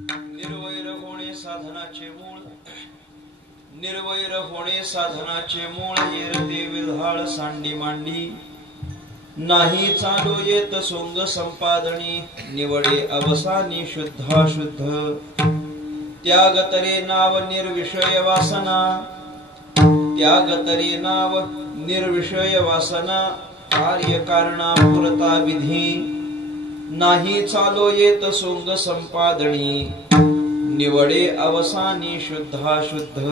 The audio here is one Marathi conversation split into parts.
निर्वैर होणे साधनाचे मूळ, निर्वैर होणे साधनाचे मूळ. येरते विल्हाळ सांडी मांडी, नाही चालो येत सोंग संपादनी. निवडे अवसानी शुद्धाशुद्ध, त्याग तरे नाव निर्विषय वासना. त्याग तरे नाव निर्विषय वासना. कार्य कारणा पुरता विधी, नाही चालो येत सोंग संपादनी. निवडे अवसानी शुद्धाशुद्ध,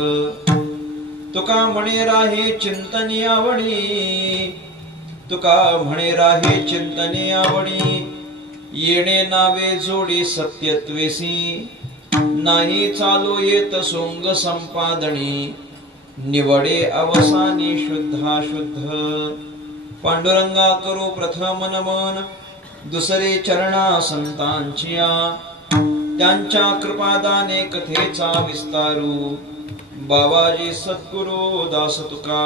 तुका म्हणे राहे चिंतनी आवडी. तुका म्हणे राहे चिंतनी आवडी. येणे नावे जोडी सत्यत्वेसी, नाही चालो येत सोंग संपादनी. निवडे अवसानी शुद्धाशुद्ध. पांडुरंगा करू प्रथम नमन, दुसरे चरणा संतांचिया. त्यांच्या कृपादाने कथेचा विस्तारू, बाबाजी सद्गुरु दास तुका.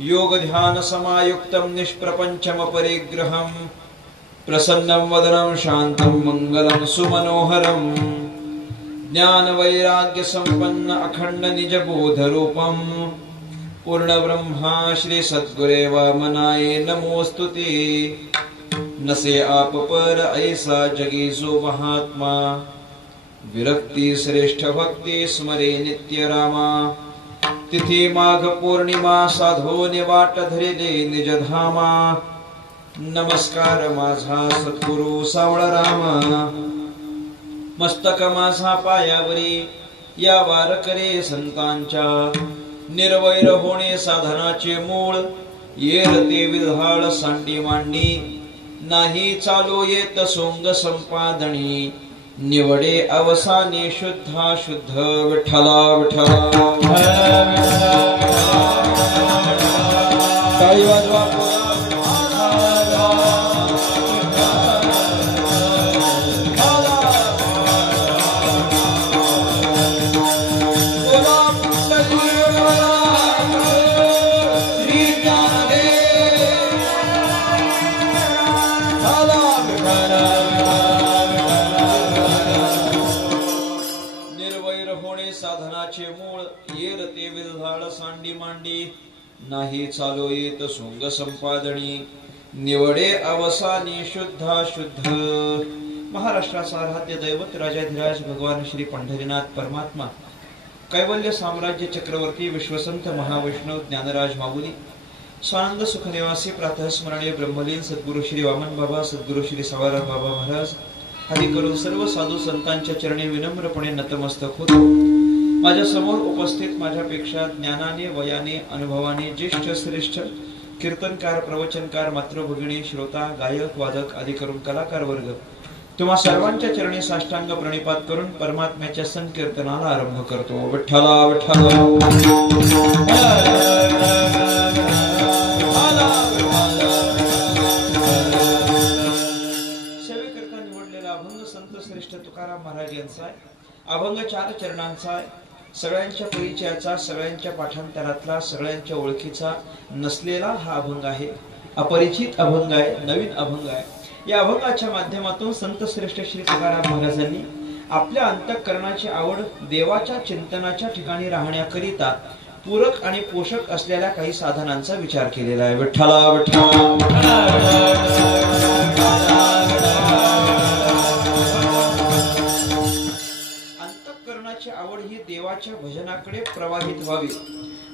योग ध्यान समायुक्तम निष्प्रपंचम परिग्रहम, प्रसन्नं वदनं शांतं मंगलं सुमनोहरं. ज्ञान वैराग्य संपन्न अखंड निज बोध रूपम, पूर्ण ब्रह्मा श्री सद्गुरे वामनाय नमोस्तुते. नसे आप पर ऐसा जगी जो महात्मा, विरक्ती श्रेष्ठ भक्ती स्मरे नित्य रामा. तिथी माघ पौर्णिमा साधोने वाट धरिले निज धामा. नमस्कार माझा सद्गुरु सावळा रामा. मस्तक माझा पायावरी या वारकरी संतांच्या. निर्वैर होणे साधनाचे मूळ, येरते विल्हाळ सांडी मांडी. नाही चालो येत सोंग संपादनी. निवडे अवसानी शुद्धाशुद्ध. विठ्ठला विठ्ठला. टाळी वाजवा. साधनाचे मूळ, येरते विल्हाळ सांडी मांडी. नाही चालो येत सोंग संपादनी. निवडे अवसानी शुद्धाशुद्ध. महाराष्ट्राचा आराध्य दैवत राजाधिराज भगवान श्री पंढरीनाथ परमात्मा, कैवल्य साम्राज्य चक्रवर्ती विश्वसंत महावैष्णव ज्ञानराज माऊली, स्वानंद सुखनिवासी प्रातः स्मरणीय ब्रह्मलीन सद्गुरु श्री वामन बाबा, सद्गुरु श्री सवाराम बाबा महाराज आदी करून सर्व साधू संतांच्या चरणी विनम्रपणे नतमस्तक होतो. माझ्या समोर उपस्थित माझ्यापेक्षा ज्ञानाने वयाने अनुभवाने ज्येष्ठ श्रेष्ठ कीर्तनकार प्रवचनकार मातृभगिनी श्रोता गायक वादक आदी करून कलाकार वर्ग, तुम्हा सर्वांच्या चरणी साष्टांग प्रणिपात करून परमात्म्याच्या संकीर्तनाला आरंभ करतो. विठ्ठला विठ्ठला. सेवेकरता निवडलेला अभंग संत श्रेष्ठ तुकाराम महाराज यांचा आहे. अभंग 4 चरणांचा आहे. सगळ्यांच्या परिचयाचा, सगळ्यांच्या पाठांतरातला, सगळ्यांच्या ओळखीचा नसलेला हा अभंग आहे. अपरिचित अभंग आहे, नवीन अभंग आहे. या अभंगाच्या माध्यमातून संत श्रेष्ठ श्री तुकाराम महाराजांनी आपल्या अंतःकरणाची आवड देवाच्या चिंतनाच्या ठिकाणी राहण्याकरिता पूरक आणि पोषक असलेल्या काही साधनांचा विचार केलेला आहे. विठ्ठला विठ्ठला. अंतःकरणाची आवड ही देवाच्या भजनाकडे प्रवाहित व्हावी.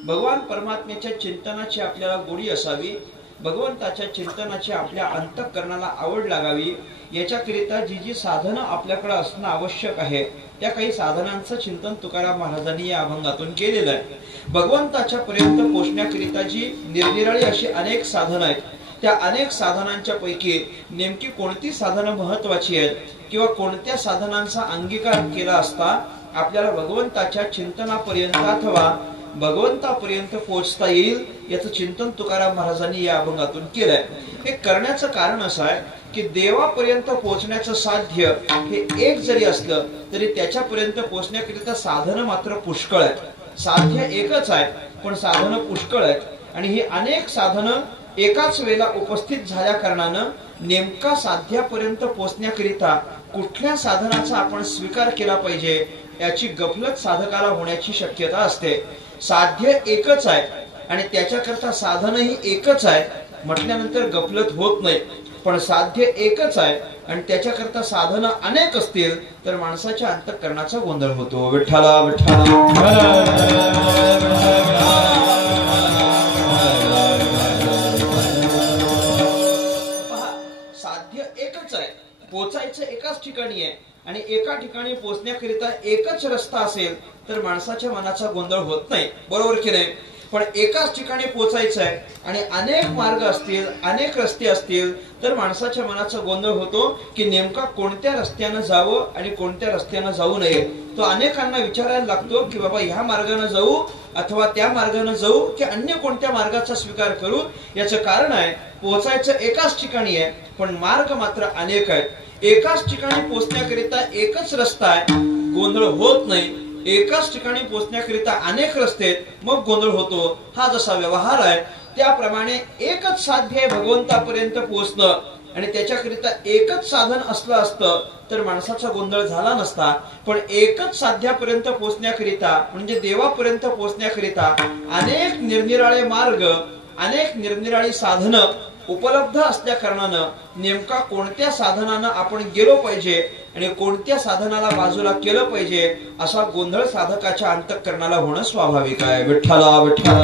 भगवान परमात्म्याच्या चिंतनाची आपल्याला गोडी असावी. भगवंताच्या चिंतनाची आपल्या अंतःकरणाला आवड लागावी. याच्याकरिता जी जी साधनं आपल्याकडे असणं आवश्यक आहे, त्या काही साधनांचं चिंतन तुकाराम महाराजांनी या अभंगातून केलेलं आहे. भगवंताच्या पर्यंत पोहोचण्याकरिता जी निरनिराळी अशी अनेक साधनं आहेत, त्या अनेक साधनांच्या पैकी नेमकी कोणती साधनं महत्वाची आहेत किंवा कोणत्या साधनांचा अंगीकार केला असता आपल्याला भगवंताच्या चिंतनापर्यंत अथवा भगवंतापर्यंत पोहोचता येईल, याचं चिंतन तुकाराम महाराजांनी या अभंगातून केलंय. हे करण्याचं कारण असं आहे की देवापर्यंत पोहोचण्याचं साध्य हे एक जरी असलं तरी त्याच्यापर्यंत पोहोचण्याकरिता साधनं मात्र पुष्कळ आहेत. साध्य एकच आहे पण साधनं पुष्कळ आहेत. आणि ही अनेक साधनं एकाच वेळेला उपस्थित झाल्या कारणानं नेमका साध्यापर्यंत पोहोचण्याकरिता कुठल्या साधनाचा आपण स्वीकार केला पाहिजे याची गफलत साधकाला होण्याची शक्यता असते. साध्य एकच आहे आणि त्याच्याकरता साधनही एकच आहे म्हटल्यानंतर गफलत होत नाही. पण साध्य एकच आहे आणि त्याच्याकरता साधनं अनेक असतील तर माणसाच्या अंतःकरणाचा गोंधळ होतो. विठ्ठला विठ्ठला साध्य एकच आहे, पोचायचं एकाच ठिकाणी आहे आणि एका ठिकाणी पोचण्याकरिता एकच रस्ता असेल तर माणसाच्या मनाचा गोंधळ होत नाही. बरोबर की नाही? पण एकाच ठिकाणी पोचायचं आहे आणि अनेक मार्ग असतील, अनेक रस्ते असतील तर माणसाच्या मनाचा गोंधळ होतो की नेमका कोणत्या रस्त्यानं जावं आणि कोणत्या रस्त्यानं जाऊ नये. तो अनेकांना विचारायला लागतो की बाबा ह्या मार्गाने जाऊ अथवा त्या मार्गाने जाऊ की अन्य कोणत्या मार्गाचा स्वीकार करू. याचं कारण आहे पोचायचं एकाच ठिकाणी आहे पण मार्ग मात्र अनेक आहेत. एकाच ठिकाणी पोहोचण्याकरिता एकच रस्ता आहे, गोंधळ होत नाही. एकाच ठिकाणी पोहोचण्याकरिता अनेक रस्ते आहेत, मग गोंधळ होतो. हा जसा व्यवहार आहे त्याप्रमाणे एकच साध्य आहे भगवंतापर्यंत पोहोचणं आणि त्याच्याकरिता एकच साधन असलं असतं तर माणसाचा गोंधळ झाला नसता. पण एकच साध्यापर्यंत पोहोचण्याकरिता म्हणजे देवापर्यंत पोहोचण्याकरिता अनेक निरनिराळे मार्ग, अनेक निरनिराळी साधनं उपलब्ध असल्या कारणानं नेमका कोणत्या साधनानं आपण गेलो पाहिजे आणि कोणत्या साधनाला बाजूला केलं पाहिजे असा गोंधळ साधकाच्या अंतःकरणाला होणं स्वाभाविक आहे. विठ्ठला विठ्ठला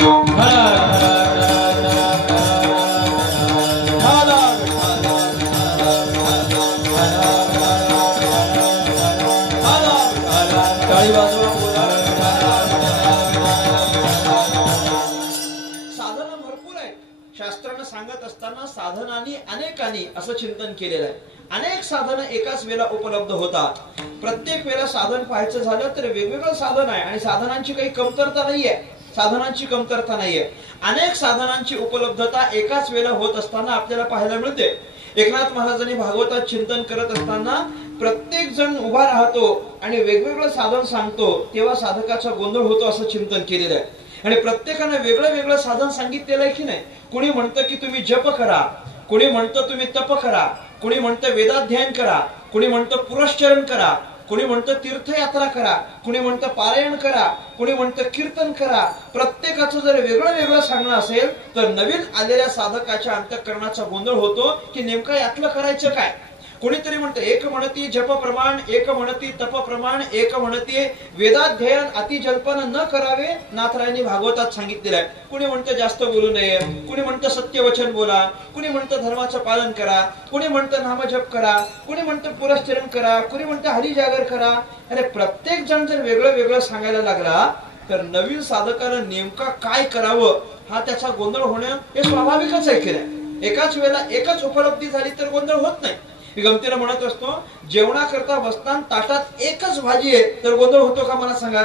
साधनं भरपूर आहेत. शास्त्रानं सांगत असताना साधनांनी अनेकांनी असं चिंतन केलेलं आहे. अनेक साधनं एकाच वेळेला उपलब्ध होतात. प्रत्येक वेळेला साधन पाहायचं झालं तर वेगवेगळं साधन आहे आणि साधनांची काही कमतरता नाहीये. साधनांची कमतरता नाहीये. अनेक साधनांची उपलब्धता एकाच वेळेला होत असताना आपल्याला पाहायला मिळते. एकनाथ महाराजांनी भागवतात चिंतन करत असताना प्रत्येक जण उभा राहतो आणि वेगवेगळं साधन सांगतो तेव्हा साधकाचा गोंधळ होतो असं चिंतन केलेलं आहे. आणि प्रत्येकानं वेगळं वेगळं साधन सांगितलेलं आहे की नाही. कुणी म्हणतं की तुम्ही जप करा, कुणी म्हणतं तुम्ही तप करा, कुणी म्हणतं वेदाध्ययन करा, कुणी म्हणतं पुरश्चरण करा, कुणी म्हणतं तीर्थयात्रा करा, कुणी म्हणतं पारायण करा, कुणी म्हणतं कीर्तन करा. प्रत्येकाचं जर वेगळं वेगळं सांगणं असेल तर नवीन आलेल्या साधकाच्या अंतःकरणाचा गोंधळ होतो की नेमकं यातलं करायचं काय. कोणीतरी म्हणतं एक म्हणती जप प्रमाण, एक म्हणती तप प्रमाण, एक म्हणते वेदाध्ययन अतिजल्पन न करावे नाथरायांनी भागवतात सांगितलेलं आहे. कुणी म्हणतं जास्त बोलू नये, कुणी म्हणतं सत्यवचन बोला, कुणी म्हणतं धर्माचं पालन करा, कुणी म्हणतं नामजप करा, कुणी म्हणतं पुरश्चरण करा, कुणी म्हणतं हरिजागर करा. अरे प्रत्येक जण जर वेगळं वेगळं सांगायला लागला तर नवीन साधकानं नेमका काय करावं हा त्याचा गोंधळ होणं हे स्वाभाविकच आहे की नाही. एकाच वेळेला एकच उपलब्धी झाली तर गोंधळ होत नाही. गमतीला म्हणत असतो जेवणाकरता बसताना ताटात एकच भाजी आहे तर गोंधळ होतो का मला सांगा.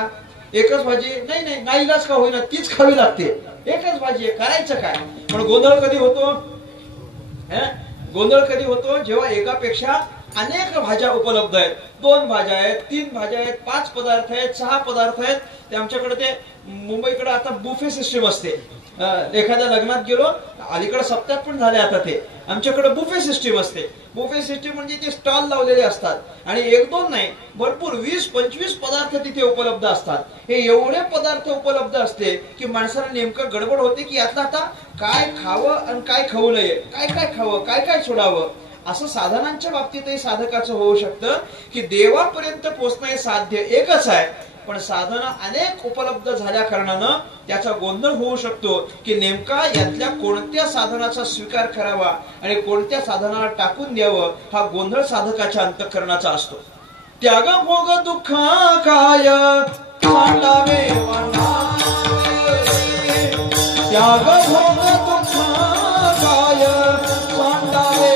एकच भाजी नाही नाईलाज का होईना तीच खावी लागते. एकच भाजी आहे करायचं काय. पण गोंधळ कधी होतो, गोंधळ कधी होतो जेव्हा एकापेक्षा अनेक भाज्या उपलब्ध आहेत. 2 भाज्या आहेत, 3 भाज्या आहेत, 5 पदार्थ आहेत, 6 पदार्थ आहेत. ते आमच्याकडे ते मुंबईकडे आता बुफे सिस्टीम असते. एखाद्या लग्नात गेलो, अलीकडे सप्त्यात पण झाले आता ते. आमच्याकडे बुफे सिस्टीम असते. बुफे सिस्टीम म्हणजे ते स्टॉल लावलेले असतात आणि 1-2 नाही भरपूर 20-25 पदार्थ तिथे उपलब्ध असतात. हे एवढे पदार्थ उपलब्ध असते की माणसाला नेमकं गडबड होते की यातलं आता काय खावं आणि काय खाऊ नये, काय काय खावं काय काय सोडावं. असं साधनांच्या बाबतीतही साधकाचं होऊ शकतं की देवापर्यंत पोहोचणं हे साध्य एकच आहे पण साधनं अनेक उपलब्ध झाल्या कारणानं त्याचा गोंधळ होऊ शकतो की नेमका यातल्या कोणत्या साधनाचा स्वीकार करावा आणि कोणत्या साधनाला टाकून द्यावं हा गोंधळ साधकाच्या अंतःकरणाचा असतो. त्याग भोग दुःख काय सांडावे त्याग भोग दुःख काय सांडावे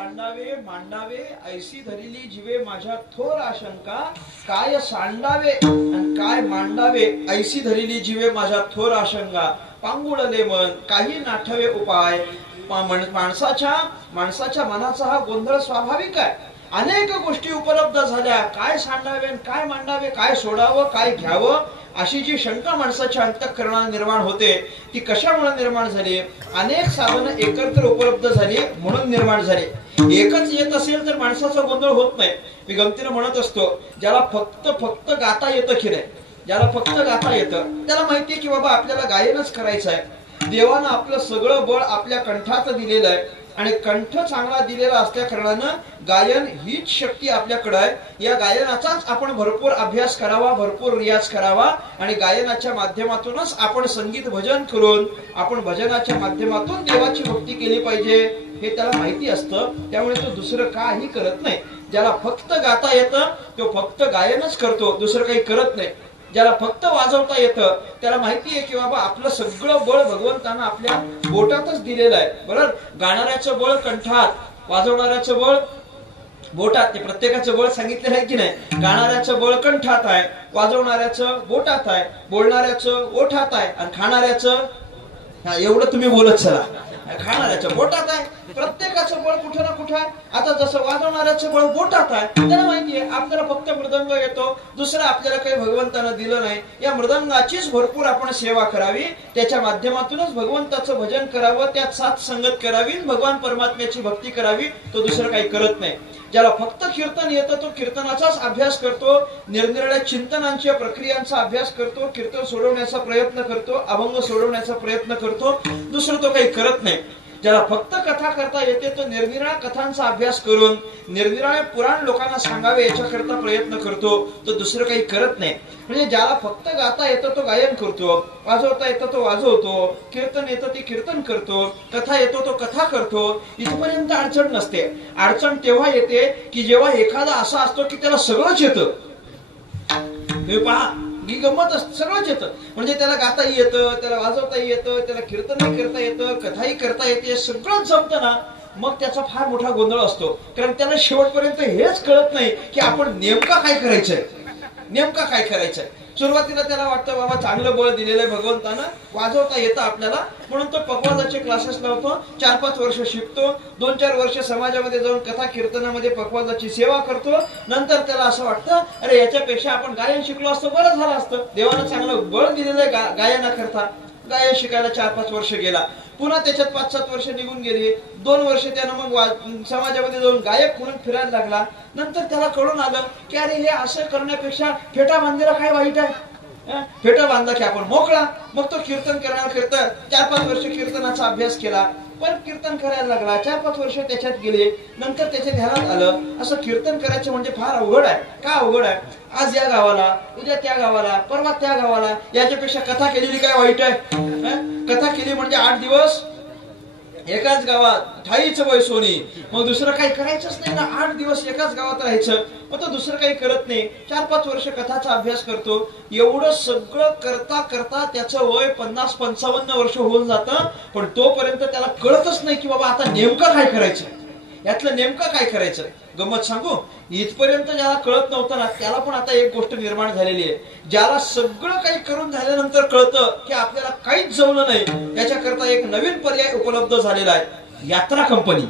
सांडावे मांडावे ऐसी धरिली जीवे माझ्या थोर आशंका, काय सांडावे आणि काय मांडावे ऐसी धरिली जीवे माझ्या थोर आशंका, पांगुळले मन काही नाठवे उपाय. माणसाच्या मनाचा हा गोंधळ स्वाभाविक आहे. अनेक गोष्टी उपलब्ध झाल्या, काय सांडावे काय मांडावे, काय सोडावं काय घ्यावं, अशी जी शंका माणसाच्या अंतःकरणाला निर्माण होते ती कशामुळे निर्माण झाली? अनेक साधनं एकत्र उपलब्ध झाली म्हणून निर्माण झाली. एकच येत असेल तर माणसाचा गोंधळ होत नाही. मी गमतीनं म्हणत असतो, ज्याला फक्त गाता येतं की नाही, ज्याला फक्त गाता येतं त्याला माहितीये की बाबा आपल्याला गायनच करायचं आहे. देवानं आपलं सगळं बळ आपल्या कंठात दिलेलं आहे आणि कंठ चांगला दिलेला असल्या कारणानं गायन हीच शक्ती आपल्याकडे आहे. या गायनाचाच आपण भरपूर अभ्यास करावा, भरपूर रियाज करावा आणि गायनाच्या माध्यमातूनच आपण संगीत भजन करून आपण भजनाच्या माध्यमातून देवाची भक्ती केली पाहिजे हे त्याला माहिती असतं. त्यामुळे तो दुसरं काही करत नाही. ज्याला फक्त गाता येतं तो फक्त गायनच करतो, दुसरं काही करत नाही. ज्याला फक्त वाजवता येतं त्याला माहिती आहे की बाबा आपलं सगळं बळ भगवंतानं आपल्या बोटातच दिलेलं आहे. बरोबर, गाणाऱ्याचं बळ कंठात, वाजवणाऱ्याचं बळ बोटात. ते प्रत्येकाचं बळ सांगितलेलं आहे की नाही. गाणाऱ्याचं बळ कंठात आहे, वाजवणाऱ्याचं बोटात आहे, बोलणाऱ्याचं ओठात आहे आणि खाणाऱ्याचं एवढं तुम्ही बोलत चला. खाणाऱ्याचं बोटात आहे, प्रत्येकाचं बळ कुठं ना कुठं आहे. आता जसं वाजवणाऱ्याचं बळ बोटात आहे त्याला माहितीये आपल्याला फक्त मृदंग येतो, दुसरं आपल्याला काही भगवंतानं दिलं नाही. या मृदंगाचीच भरपूर आपण सेवा करावी, त्याच्या माध्यमातूनच भगवंताचं भजन करावं, त्यात साथ संगत करावी, भगवान परमात्म्याची भक्ती करावी. तो दुसरं काही करत नाही. ज्याला फक्त कीर्तन येतं तो कीर्तनाचाच अभ्यास करतो, निरनिराळ्या चिंतनांच्या प्रक्रियांचा अभ्यास करतो, कीर्तन सोडवण्याचा प्रयत्न करतो, अभंग सोडवण्याचा प्रयत्न करतो, दुसरं तो काही करत नाही. ज्याला फक्त कथा करता येते तो निरनिराळ्या कथांचा अभ्यास करून निरनिराळे पुराण लोकांना सांगावे याच्याकरता प्रयत्न करतो, तो दुसरं काही करत नाही. म्हणजे ज्याला फक्त गाता येतं तो गायन करतो, वाजवता येतं तो वाजवतो, कीर्तन येतं ते कीर्तन करतो, कथा येतो तो कथा करतो. इथपर्यंत अडचण नसते. अडचण तेव्हा येते की जेव्हा एखादा असा असतो की त्याला सगळंच येतं. तुम्ही पहा ही गंमत सगळंच येतं, म्हणजे त्याला गाताही येतं, त्याला वाजवताही येतं, त्याला कीर्तनही करता येतं, कथाही करता येते, सगळंच जमतं ना. मग त्याचा फार मोठा गोंधळ असतो, कारण त्याला शेवटपर्यंत हेच कळत नाही की आपण नेमका काय करायचंय, नेमका काय करायचंय. सुरुवातीला त्याला वाटतं बाबा चांगलं बळ दिलेलं आहे भगवंतानं, वाजवता येतं आपल्याला म्हणून तो पकवाजाचे क्लासेस लावतो, 4-5 वर्ष शिकतो, 2-4 वर्ष समाजामध्ये जाऊन कथा कीर्तनामध्ये पकवाजाची सेवा करतो. नंतर त्याला असं वाटतं अरे याच्यापेक्षा आपण गायन शिकलो असतं बरं झालं असतं. देवानं चांगलं बळ दिलेलं आहे गायनाकरता. गायन शिकायला 4-5 वर्ष गेला, पुन्हा त्याच्यात 5-7 वर्ष निघून गेली, 2 वर्ष त्यानं मग समाजामध्ये जाऊन गायक म्हणून फिरायला लागला. नंतर त्याला कळून आलं की अरे हे असं करण्यापेक्षा फेटा बांधायला काय वाईट आहे, फेटा बांधला की आपण मोकळा. मग तो कीर्तन करता 4-5 वर्ष कीर्तनाचा अभ्यास केला, पण कीर्तन करायला लागला, 4-5 वर्ष त्याच्यात गेले. नंतर त्याच्या ध्यानात आलं असं कीर्तन करायचं म्हणजे फार अवघड आहे. का अवघड आहे? आज या गावाला, उद्या त्या गावाला, परवा त्या गावाला, याच्यापेक्षा कथा केलेली काय वाईट आहे. कथा केली म्हणजे 8 दिवस एकाच गावात, ठाईच वय सोनी. मग दुसरं काही करायचंच नाही ना, 8 दिवस एकाच गावात राहायचं. मग तो दुसरं काही करत नाही, 4-5 वर्ष कथाचा अभ्यास करतो. एवढं सगळं करता करता त्याचं वय 50-55 वर्ष होऊन जातं, पण तोपर्यंत त्याला कळतच नाही की बाबा आता नेमकं काय करायचं, यातलं नेमकं काय करायचं. गमत सांगू, इथपर्यंत ज्याला कळत नव्हतं ना त्याला पण आता एक गोष्ट निर्माण झालेली आहे. ज्याला सगळं काही करून झाल्यानंतर कळतं की आपल्याला काहीच जमलं नाही, त्याच्याकरता एक नवीन पर्याय उपलब्ध झालेला आहे, यात्रा कंपनी.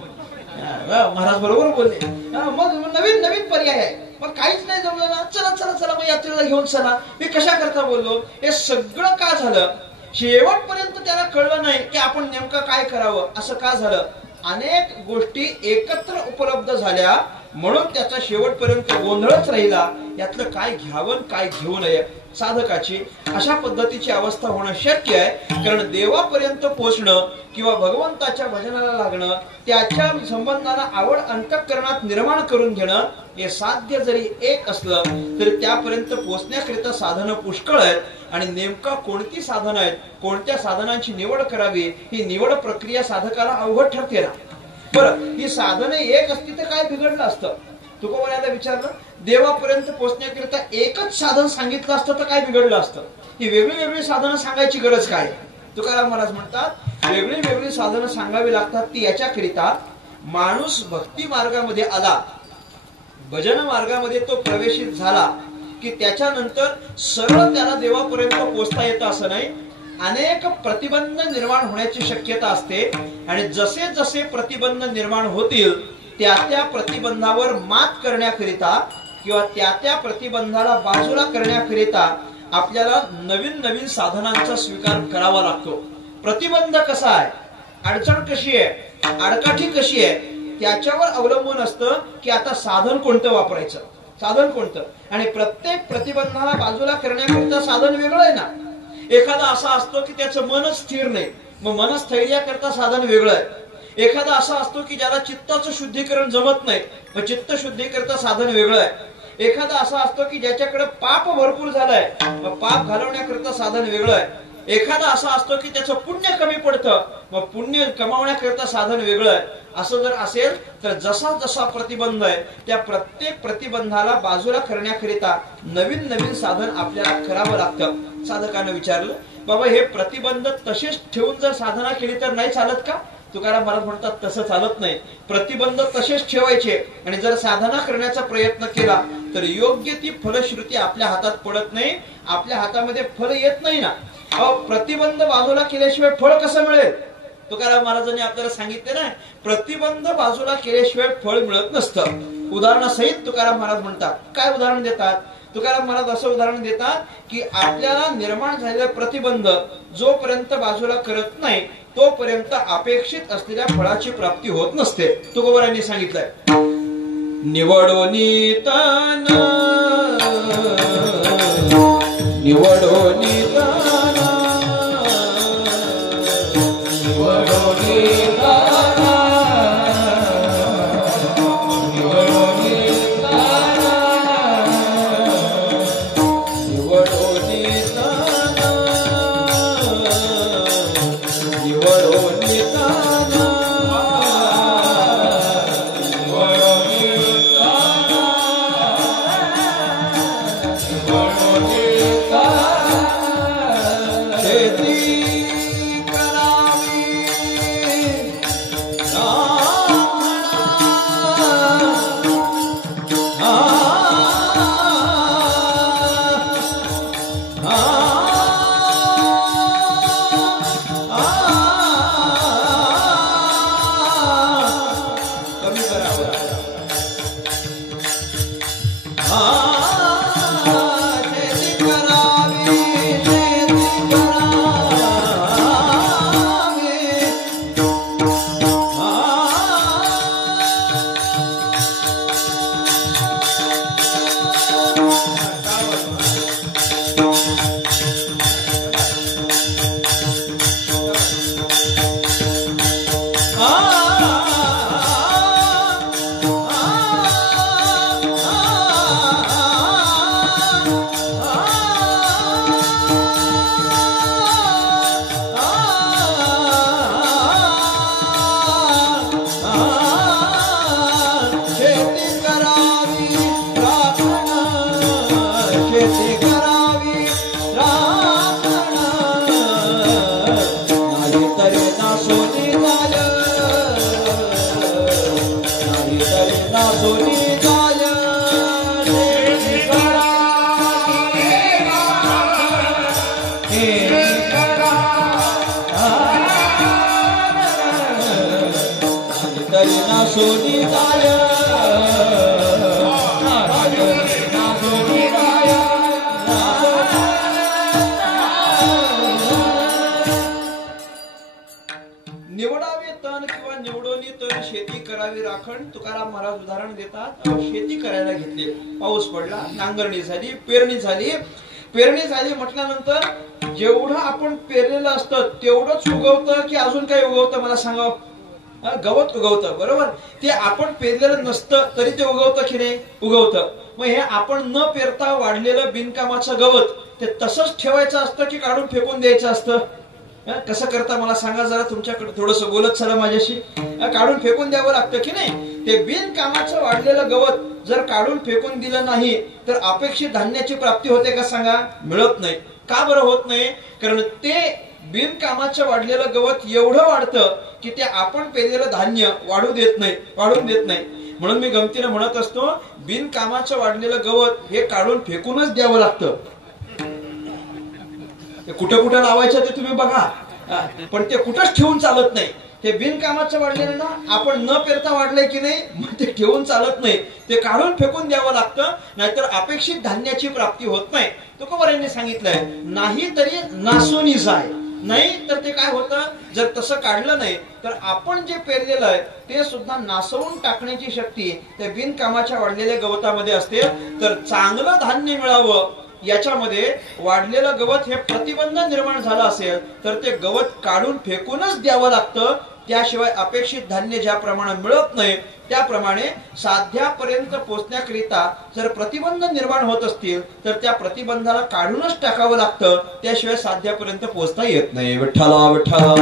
महाराज बरोबर बोलले. मग नवीन पर्याय आहे. मग काहीच नाही जमलं ना, चला मग यात्रेला घेऊन चला. मी कशा करता बोललो, हे सगळं का झालं? शेवटपर्यंत त्याला कळलं नाही की आपण नेमकं काय करावं. असं का झालं? अनेक गोष्टी एकत्र उपलब्ध झाल्या म्हणून त्याचा शेवटपर्यंत गोंधळच राहिला. यातलं काय घ्यावं काय घेऊ नये. साधकाची अशा पद्धतीची अवस्था होणं शक्य आहे, कारण देवापर्यंत पोहोचणं किंवा भगवंताच्या भजनाला लागणं, त्याच्या संबंधाला आवड अंतःकरणात निर्माण करून घेणं हे साध्य जरी एक असलं तरी त्यापर्यंत पोहोचण्याकरिता साधनं पुष्कळ आहेत. आणि नेमका कोणती साधनं आहेत, कोणत्या साधनांची निवड करावी ही निवड प्रक्रिया साधकाला अवघड ठरते ना. बरं, ही साधने एक असती तर काय बिघडलं असतं? तुकोबाराला विचारलं, देवापर्यंत पोहोचण्याकरिता एकच साधन सांगितलं असतं तर काय बिघडलं असतं? ही वेगळी वेगळी साधनं सांगायची गरज काय? तुकाराम महाराज म्हणतात वेगळी वेगळी साधनं सांगावी लागतात ती याच्याकरिता माणूस भक्ती मार्गामध्ये आला, भजन मार्गामध्ये तो प्रवेशित झाला की त्याच्यानंतर सरळ त्याला देवापर्यंत पोहोचता येतं असं नाही. अनेक प्रतिबंध निर्माण होण्याची शक्यता असते आणि जसे जसे प्रतिबंध निर्माण होतील त्या त्या प्रतिबंधावर मात करण्याकरिता किंवा त्या त्या प्रतिबंधाला बाजूला करण्याकरिता आपल्याला नवीन नवीन साधनांचा स्वीकार करावा लागतो. प्रतिबंध कसा आहे, अडचण कशी आहे, आडकाठी कशी आहे, त्याच्यावर अवलंबून असतं की आता साधन कोणतं वापरायचं, साधन कोणतं. आणि प्रत्येक प्रतिबंधाला बाजूला करण्याकरिता साधन वेगळं आहे ना. एखादा असा असतो की त्याचं मनच स्थिर नाही, मग मनस्थैर्याकरता साधन वेगळं आहे. एखादा असा असतो की ज्याला चित्ताचं शुद्धीकरण जमत नाही, मग चित्त शुद्धीकरता साधन वेगळं आहे. एखादा असा असतो की ज्याच्याकडे पाप भरपूर झालंय, मग पाप घालवण्याकरता साधन वेगळं आहे. एखादा असा असतो की त्याचं पुण्य कमी पडतं, मग पुण्य कमावण्याकरता साधन वेगळं आहे. असं जर असेल तर जसा जसा प्रतिबंध आहे त्या प्रत्येक प्रतिबंधाला बाजूला करण्याकरिता नवीन नवीन साधन आपल्याला करावं लागतं. साधकानं विचारलं, बाबा हे प्रतिबंध तसेच ठेवून जर साधना केली तर नाही चालत का? तुकाराम महाराज म्हणतात तसं चालत नाही. प्रतिबंध तसेच ठेवायचे आणि जर साधना करण्याचा प्रयत्न केला तर योग्य ती फलश्रुती आपल्या हातात पडत नाही, आपल्या हातामध्ये फल येत नाही ना. प्रतिबंध बाजूला केल्याशिवाय फळ कसं मिळेल? तुकाराम महाराजांनी आपल्याला सांगितले ना, प्रतिबंध बाजूला केल्याशिवाय फळ मिळत नसतं. उदाहरणासहित तुकाराम महाराज म्हणतात. काय उदाहरण देतात? तुकाराम महाराज असं उदाहरण देतात की आपल्याला निर्माण झालेला प्रतिबंध जोपर्यंत बाजूला करत नाही तोपर्यंत अपेक्षित असलेल्या फळाची प्राप्ती होत नसते. तुकोबारांनी सांगितलंय, निवडोनी तन निवडोनी तन निवडोनी तन निवडोनी तन निवडोनी तन निवडोनी तन निवडावे तण किंवा निवडोनी तण शेती करावी राखण. तुकाराम महाराज उदाहरण देतात. शेती करायला घेतली, पाऊस पडला, नांगरणी झाली, पेरणी झाली. पेरणी झाली म्हटल्यानंतर जेवढं आपण पेरलेलं असतं तेवढंच उगवतं की अजून काही उगवतं मला सांगा? गवत उगवतं, बरोबर. ते आपण पेरलेलं नसतं तरी ते उगवतं की नाही? उगवतं. मग हे आपण न पेरता वाढलेलं बिनकामाचं गवत ते तसंच ठेवायचं असतं की काढून फेकून द्यायचं असतं? कसं करता मला सांगा जरा. तुमच्याकडे थोडस बोलत चला माझ्याशी. काढून फेकून द्यावं लागतं की नाही? ते बिनकामाचं वाढलेलं गवत जर काढून फेकून दिलं नाही तर अपेक्षित धान्याची प्राप्ती होते का सांगा? मिळत नाही. का बरं होत नाही? कारण ते बिनकामाचं वाढलेलं गवत एवढं वाढतं की ते आपण पेरलेलं धान्य वाढून देत नाही. म्हणून मी गमतीने म्हणत असतो, बिनकामाचं वाढलेलं गवत हे काढून फेकूनच द्यावं लागतं. कुठं कुठं लावायचं ते तुम्ही बघा, पण ते कुठंच ठेवून चालत नाही. ते बिनकामाचं वाढलेलं ना, आपण न पेरता वाढलंय की नाही, मग ते ठेवून चालत नाही, ते काढून फेकून द्यावं लागतं, नाहीतर अपेक्षित धान्याची प्राप्ती होत नाही. तुकोबारायांनी सांगितलंय, नाही तरी नासोनी जाय. नाही तर ते काय होतं, जर तसं काढलं नाही तर आपण जे पेरलेलं आहे ते सुद्धा नासवून टाकण्याची शक्ती त्या बिनकामाच्या वाढलेल्या गवतामध्ये असते. तर चांगलं धान्य मिळावं याच्यामध्ये वाढलेलं गवत हे प्रतिबंध निर्माण झाला असेल तर ते गवत काढून फेकूनच द्यावं लागतं. त्याशिवाय अपेक्षित धान्य ज्या प्रमाणात मिळत नाही, त्याप्रमाणे साध्यापर्यंत पोहोचण्याकरिता जर प्रतिबंध निर्माण होत असतील तर त्या प्रतिबंधाला काढूनच टाकावं लागतं. त्याशिवाय साध्यापर्यंत पोहोचता येत नाही. विठ्ठला विठ्ठला.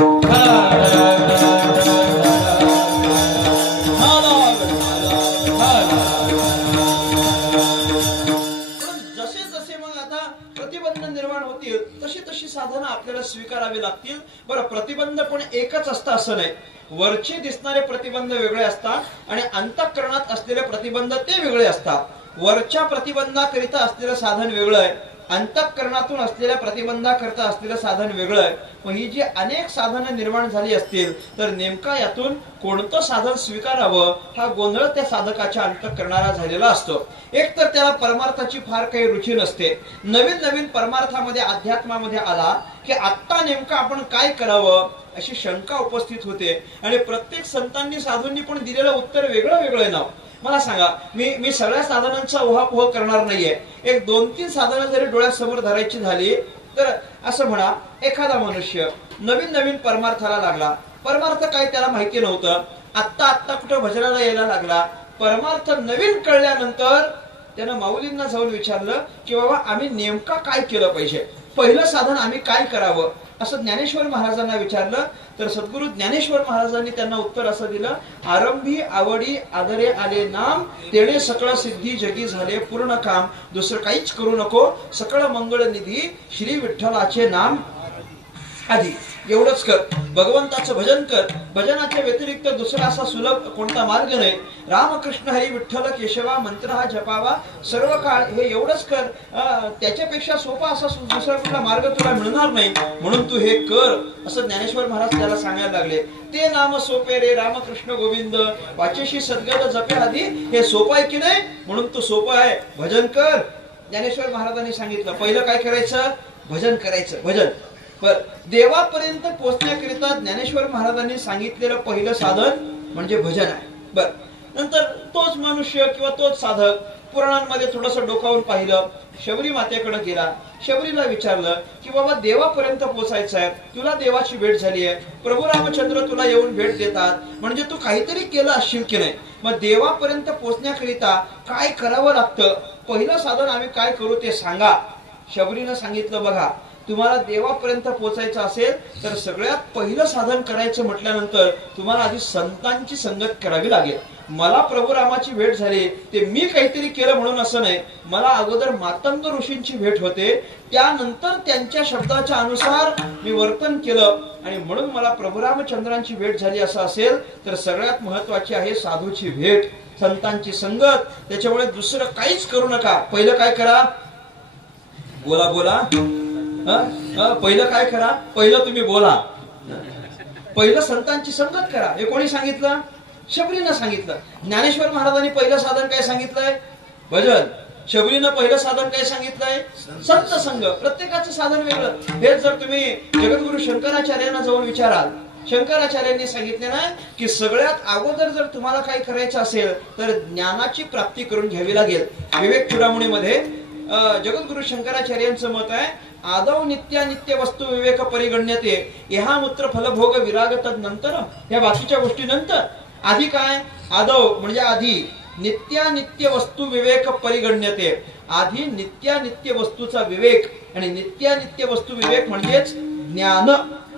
निर्माण होतील तशी तशी साधनं आपल्याला स्वीकारावी लागतील. बरं, प्रतिबंध पण एकच असतं असं नाही. वरचे दिसणारे प्रतिबंध वेगळे असतात आणि अंतःकरणात असलेले प्रतिबंध ते वेगळे असतात. वरच्या प्रतिबंधाकरिता असलेलं साधन वेगळं आहे, अंतःकरणातून असलेल्या प्रतिबंधाकरिता असलेलं साधन वेगळं आहे. मग ही जी अनेक साधनं निर्माण झाली असतील तर नेमका यातून कोणतं साधन स्वीकारावं हा गोंधळ त्या साधकाच्या अंतःकरणाला झालेला असतो. एक तर त्याला परमार्थाची फार काही रुची नसते. नवीन परमार्थामध्ये अध्यात्मामध्ये आला की आत्ता नेमकं आपण काय करावं अशी शंका उपस्थित होते. आणि प्रत्येक संतांनी साधूंनी पण दिलेलं उत्तर वेगळं नाव. मला सांगा, मी सगळ्या साधनांचा उहापोह करणार नाहीये. एक 2-3 साधनं जरी डोळ्यासमोर धरायची झाली तर असं म्हणा, एखादा मनुष्य नवीन परमार्थाला लागला. परमार्थ काय त्याला माहिती नव्हतं. आत्ता कुठं भजनाला यायला लागला. परमार्थ नवीन कळल्यानंतर त्यानं माऊलींना जाऊन विचारलं की बाबा आम्ही नेमका काय केलं पाहिजे, पहिलं साधन आम्ही काय करावं असं ज्ञानेश्वर महाराजांना विचारलं. तर सद्गुरु ज्ञानेश्वर महाराजांनी त्यांना उत्तर असं दिलं, आरंभी आवडी आदरे आले नाम, तेणे सकळ सिद्धी जगी झाले पूर्ण काम. दुसरं काहीच करू नको, सकळ मंगळ निधी श्री विठ्ठलाचे नाम आधी एवढंच कर. भगवंताचं भजन कर. भजनाच्या व्यतिरिक्त दुसरा असा सुलभ कोणता मार्ग नाही. रामकृष्ण हरी विठ्ठल केशवा मंत्र हा जपावा सर्व काळ, हे एवढंच कर. त्याच्यापेक्षा सोपा असा दुसरा कुठला मार्ग तुला मिळणार नाही, म्हणून तू हे कर असं ज्ञानेश्वर महाराज त्याला सांगायला लागले. ते नाम सोपे रे रामकृष्ण गोविंद, वाचेशी सद्गत जपे आधी. हे सोपं आहे की नाही, म्हणून तू सोपं आहे, भजन कर. ज्ञानेश्वर महाराजांनी सांगितलं पहिलं काय करायचं, भजन करायचं. भजन बर, देवापर्यंत पोहोचण्याकरिता ज्ञानेश्वर महाराजांनी सांगितलेलं पहिलं साधन म्हणजे भजन आहे. बर, नंतर तोच मनुष्य किंवा तोच साधक पुराणांमध्ये थोडंसं डोकावून पाहिलं, शबरी मातेकडे गेला. शबरीला विचारलं की बाबा देवापर्यंत पोहोचायचं आहे, तुला देवाची भेट झाली आहे, प्रभू रामचंद्र तुला येऊन भेट देतात, म्हणजे तू काहीतरी केलं असशील की नाही. मग देवापर्यंत पोहोचण्याकरिता काय करावं लागतं, पहिलं साधन आम्ही काय करू ते सांगा. शबरीनं सांगितलं, बघा तुम्हाला देवापर्यंत पोहोचायचं असेल तर सगळ्यात पहिलं साधन करायचं म्हटल्यानंतर तुम्हाला आधी संतांची संगत करावी लागेल. मला प्रभू रामाची भेट झाली ते मी काहीतरी केलं म्हणून असं नाही, मला अगोदर मातंग ऋषींची भेट होते, त्यानंतर त्यांच्या शब्दाच्या अनुसार मी वर्तन केलं आणि म्हणून मला प्रभू रामचंद्रांची भेट झाली असं असेल तर सगळ्यात महत्वाची आहे साधूची भेट, संतांची संगत. त्याच्यामुळे दुसरं काहीच करू नका. पहिलं काय करा, बोला. पहिलं काय करा, पहिलं तुम्ही बोला, पहिलं संतांची संगत करा. हे कोणी सांगितलं, शबरीनं सांगितलं. ज्ञानेश्वर महाराजांनी पहिलं साधन काय सांगितलंय, भजन. शबरीनं पहिलं साधन काय सांगितलंय, सत्संग. प्रत्येकाचं साधन वेगळं. हे जर तुम्ही जगद्गुरु शंकराचार्यांना जाऊन विचाराल, शंकराचार्यांनी सांगितले ना की सगळ्यात अगोदर जर तुम्हाला काय करायचं असेल तर ज्ञानाची प्राप्ती करून घ्यावी लागेल. विवेक चूडामणीमध्ये जगद्गुरु शंकराचार्यांचं मत आहे, आदौ नित्य वस्तू विवेक परिगण्यते, इहा मूत्र फलभोग विराग तद नंतर. या बाकीच्या गोष्टी नंतर. आधी काय, आदौ म्हणजे आधी, नित्य वस्तू विवेक परिगण्यते, आधी नित्य वस्तूचा विवेक. आणि नित्य वस्तू विवेक म्हणजेच ज्ञान.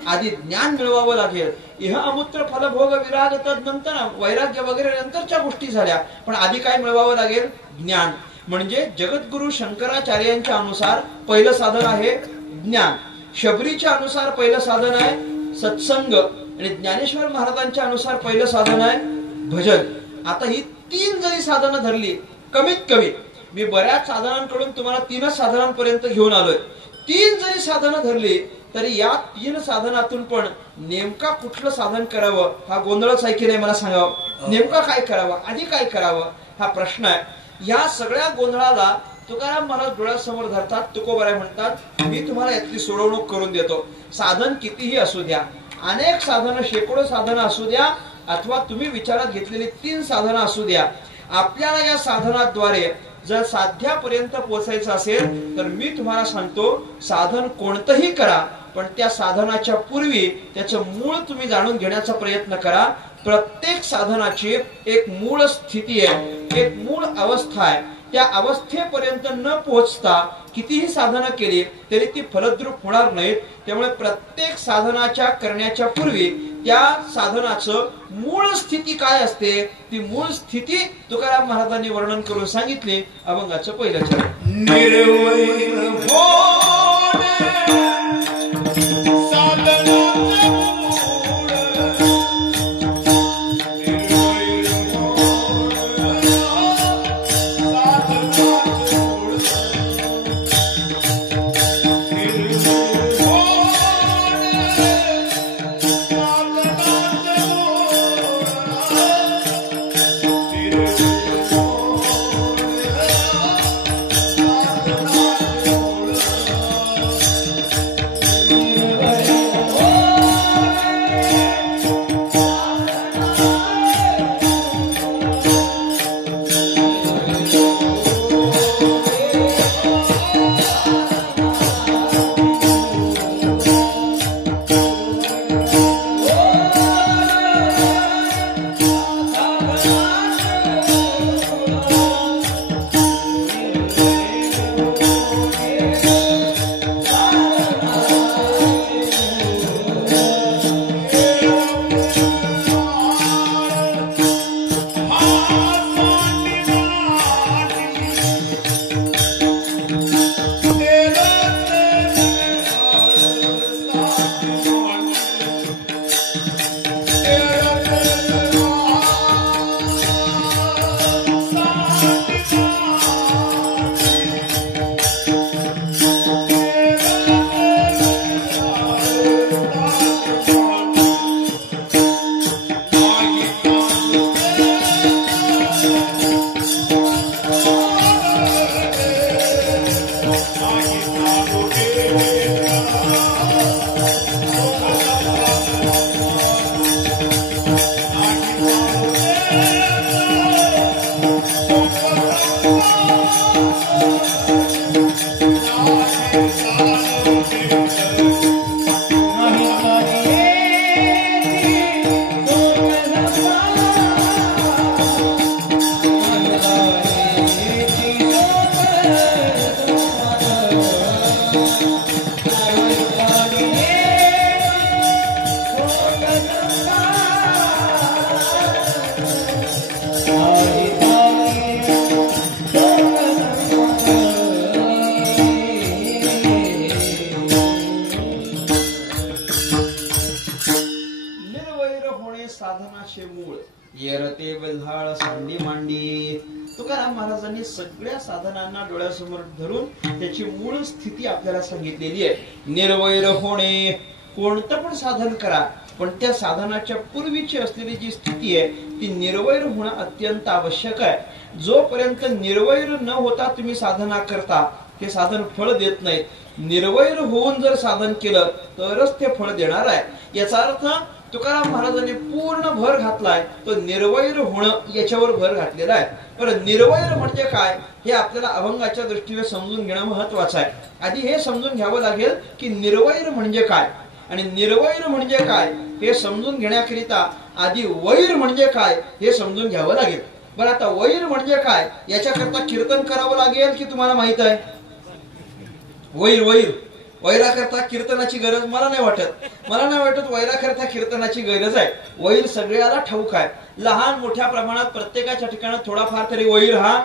आधी ज्ञान मिळवावं लागेल. इहा मूत्र फलभोग विराग तद नंतर, वैराग्य वगैरे नंतरच्या गोष्टी झाल्या, पण आधी काय मिळवावं लागेल, ज्ञान. म्हणजे जगद्गुरु शंकराचार्यांच्या अनुसार पहिलं साधन आहे ज्ञान. शबरीच्या अनुसार पहिलं साधन आहे सत्संग. आणि ज्ञानेश्वर महाराजांच्या अनुसार पहिलं साधन आहे भजन. आता ही 3 जरी साधनं धरली, कमीत कमी मी बऱ्याच साधनांकडून तुम्हाला 3च साधनांपर्यंत घेऊन आलोय. 3 जरी साधनं धरली तरी या 3 साधनातून पण नेमका कुठलं साधन करावं हा गोंधळच आहे की नाही मला सांगावं. नेमका काय करावं, आधी काय करावं हा प्रश्न आहे. या सगळ्या गोंधळाला तुकाराम महाराज डोळ्यासमोर धरतात. तुकोबाराय म्हणतात मी तुम्हाला यातली सोडवणूक करून देतो. साधन कितीही असू द्या, अनेक साधनं, शेकडो साधनं असू द्या, अथवा तुम्ही विचारात घेतलेली 3 साधनं असू द्या, आपल्याला या साधनाद्वारे जर साध्यापर्यंत पोहोचायचं असेल तर मी तुम्हाला सांगतो साधन कोणतंही करा, पण त्या साधनाच्या पूर्वी त्याचं मूळ तुम्ही जाणून घेण्याचा प्रयत्न करा. प्रत्येक साधनाची एक मूळ स्थिती आहे, एक मूळ अवस्था आहे. त्या अवस्थेपर्यंत न पोहोचता कितीही साधना केली तरी ती फलद्रूप होणार नाहीत. त्यामुळे प्रत्येक साधनाच्या करण्याच्या पूर्वी त्या साधनाचं मूळ स्थिती काय असते ती मूळ स्थिती तुकाराम महाराजांनी वर्णन करून सांगितले. अभंगाचं पहिलं चरण. निर्वैर साधनाचे मूळ येरते बेल्हाळ सांडी मांडी. तुकाराम महाराजांनी सगळ्या साधनांना डोळ्यासमोर धरून त्याची मूळ स्थिती आपल्याला सांगितलेली आहे. निर्वैर होणे, कोणतं पण साधन करा पण त्या साधनाच्या पूर्वीची असलेली जी स्थिती आहे ती निर्वैर होणं अत्यंत आवश्यक आहे. जोपर्यंत निर्वैर न होता तुम्ही साधना करता ते साधन फळ देत नाहीत. निर्वैर होऊन जर साधन केलं तरच ते फळ देणार आहे. याचा अर्थ तुकाराम महाराजांनी पूर्ण भर घातलाय तो निर्वैर होणं याच्यावर भर घातलेला आहे. पण निर्वैर म्हणजे काय हे आपल्याला अभंगाच्या दृष्टीने समजून घेणं महत्वाचं आहे. आधी हे समजून घ्यावं लागेल की निर्वैर म्हणजे काय आणि निर्वैर म्हणजे काय हे समजून घेण्याकरिता आधी वैर म्हणजे काय हे समजून घ्यावं लागेल. बरं, आता वैर म्हणजे काय याच्याकरता कीर्तन करावं लागेल की तुम्हाला माहित आहे? वैर वैर वैराकरता कीर्तनाची गरज मला नाही वाटत वैराकरता कीर्तनाची गरज आहे. वैर सगळ्याला ठाऊक आहे. लहान मोठ्या प्रमाणात प्रत्येकाच्या ठिकाणी थोडाफार तरी वैर हा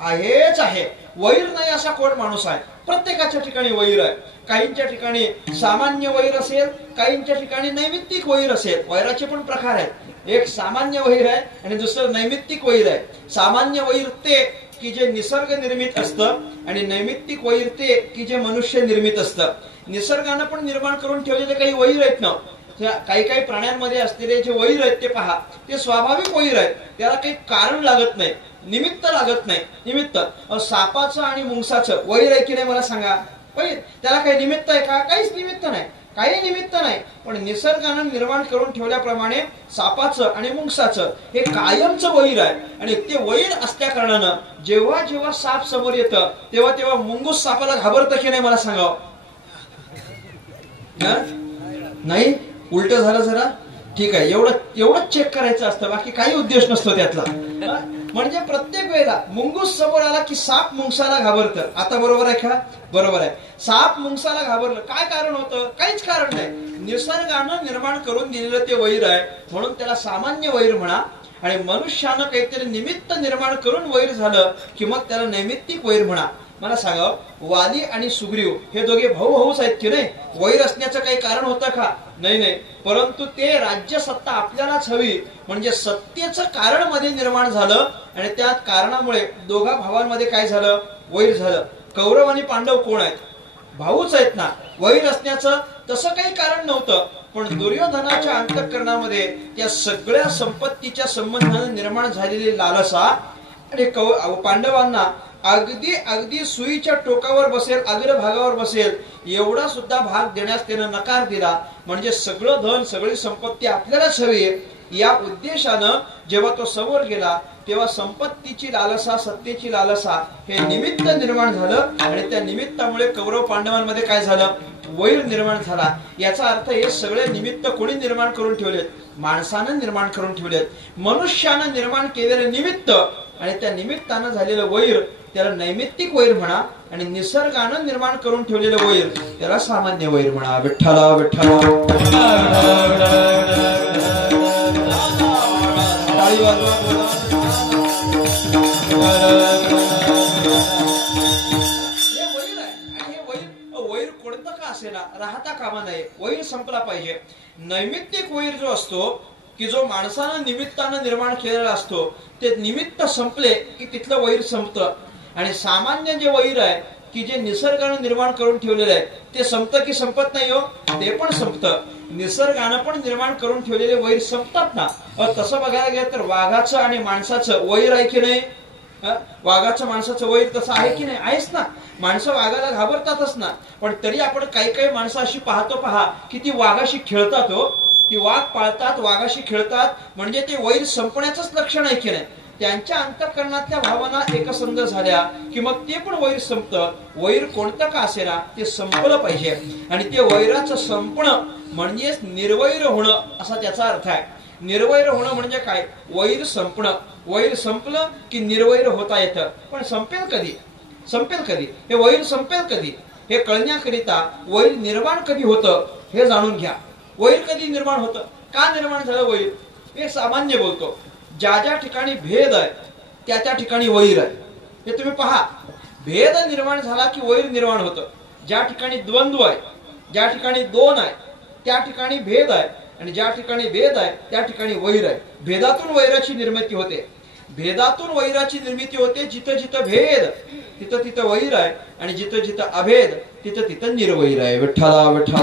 आहेच आहे. वैर नाही असा कोण माणूस आहे? प्रत्येकाच्या ठिकाणी वैर आहे. काहींच्या ठिकाणी सामान्य वैर असेल, काहींच्या ठिकाणी नैमित्तिक वैर असेल. वैराचे पण प्रकार आहेत. एक सामान्य वैर आहे आणि दुसरं नैमित्तिक वैर आहे. सामान्य वैर ते की जे निसर्ग निर्मित असतं आणि नैमित्तिक वैर ते की जे मनुष्य निर्मित असतं. निसर्गानं पण निर्माण करून ठेवलेले काही वैर आहेत ना. काही काही प्राण्यांमध्ये असलेले जे वैर आहेत ते पहा, ते स्वाभाविक वैर आहेत. त्याला काही कारण लागत नाही, निमित्त लागत नाही. निमित्त सापाचं आणि मुंगसाचं वैर आहे की नाही मला सांगा? वैर. त्याला काही निमित्त आहे का? काहीच निमित्त नाही, काही निमित्त नाही. पण निसर्गानं निर्माण करून ठेवल्याप्रमाणे सापाचं आणि मुंगसाचं हे कायमचं वैर आहे. आणि ते वैर असल्या कारणानं जेव्हा जेव्हा साप समोर येतं तेव्हा तेव्हा मुंगूस सापाला घाबरतं की नाही मला सांगावं? नाही? उलट झालं जरा? ठीक आहे, एवढंच चेक करायचं असतं, बाकी काही उद्देश नसतो त्यातला. म्हणजे प्रत्येक वेळेला मुंगूस समोर आला की साप मुंगसाला घाबरतं. आता बरोबर आहे का? बरोबर आहे. साप मुंगसाला घाबरलं, काय कारण होतं? काहीच कारण नाही. निसर्गानं निर्माण करून दिलेलं ते वैर आहे, म्हणून त्याला सामान्य वैर म्हणा. आणि मनुष्यानं काहीतरी निमित्त निर्माण करून वैर झालं की मग त्याला नैमित्तिक वैर म्हणा. मला सांगा, वाली आणि सुग्रीव हे दोघे भाऊ भाऊच आहेत की नाही? वैर असण्याचं काही कारण होतं का? नाही नाही. परंतु ते राज्य सत्ता आपल्यालाच हवी म्हणजे सत्तेचं कारण मध्ये निर्माण झालं आणि त्या कारणामुळे दोघा भावांमध्ये काय झालं? वैर झालं. कौरव आणि पांडव कोण आहेत? भाऊच आहेत ना. वैर असण्याचं तसं काही कारण नव्हतं. पण दुर्योधनाच्या अंतःकरणामध्ये त्या सगळ्या संपत्तीच्या संबंधाने निर्माण झालेली लालसा आणि पांडवांना अगदी अगदी सुईच्या टोकावर बसेल, अग्रभागावर बसेल एवढा सुद्धा भाग देण्यास त्यानं नकार दिला. म्हणजे सगळं धन, सगळी संपत्ती आपल्यालाच हवी या उद्देशानं जेव्हा तो समोर गेला तेव्हा संपत्तीची लालसा, सत्तेची लालसा हे निमित्त निर्माण झालं आणि त्या निमित्तामुळे कौरव पांडवांमध्ये काय झालं? वैर निर्माण झाला. याचा अर्थ हे सगळे निमित्त कोणी निर्माण करून ठेवलेत? माणसानं निर्माण करून ठेवलेत. मनुष्यानं निर्माण केलेलं निमित्त आणि त्या निमित्तानं झालेलं वैर त्याला नैमित्तिक वैर म्हणा. आणि निसर्गानं निर्माण करून ठेवलेलं वैर त्याला सामान्य वैर म्हणा. विठ्ठला विठ्ठला. टाळी वाजवा. वैर कोणतं का असेना राहता कामा नये. वैर संपला पाहिजे. नैमित्तिक वैर जो असतो की जो माणसानं निमित्तानं निर्माण केलेला असतो ते निमित्त संपले की तिथलं वैर संपतं. आणि सामान्य जे वैर आहे की जे निसर्गानं निर्माण करून ठेवलेलं आहे ते संपतं की संपत नाही? हो, ते पण संपतं. निसर्गानं पण निर्माण करून ठेवलेले वैर संपतात ना. तसं बघायला गेलं तर वाघाचं आणि माणसाचं वैर आहे की नाही? वाघाचं माणसाचं वैर तसं आहे की नाही? आहेच ना. माणसं वाघाला घाबरतातच ना. पण तरी आपण काही काही माणसं अशी पाहतो पहा की ती वाघाशी खेळतात. हो, ती वाघ पाळतात, वाघाशी खेळतात. म्हणजे ते वैर संपण्याचंच लक्षण आहे की नाही? त्यांच्या अंतःकरणातल्या भावना एकसंध झाल्या की मग ते पण वैर संपतं. वैर कोणतं का असेना ते संपलं पाहिजे. आणि ते वैराचं संपणं म्हणजेच निर्वैर होणं असा त्याचा अर्थ आहे. निर्वैर होणं म्हणजे काय? वैर संपणं. वैर संपलं की निर्वैर होता येतं. पण संपेल कधी? संपेल कधी? हे वैर संपेल कधी हे कळण्याकरिता वैर निर्माण कधी होतं हे जाणून घ्या. वैर कधी निर्माण होतं? का निर्माण झालं वैर? हे सामान्य बोलतो. ज्या ज्या ठिकाणी भेद आहे त्या त्या ठिकाणी वैर आहे. हे तुम्ही पहा. भेद निर्माण झाला की वैर निर्माण होतं. ज्या ठिकाणी द्वंद्व आहे, ज्या ठिकाणी दोन आहे त्या ठिकाणी भेद आहे. आणि ज्या ठिकाणी भेद आहे त्या ठिकाणी वैर आहे. भेदातून वैराची निर्मिती होते. भेदातून वैराची निर्मिती होते. जिथं जिथं भेद तिथं तिथं वैर आहे. आणि जिथं जिथं अभेद तिथं तिथं निर्वैर आहे. विठ्ठला विठ्ठला.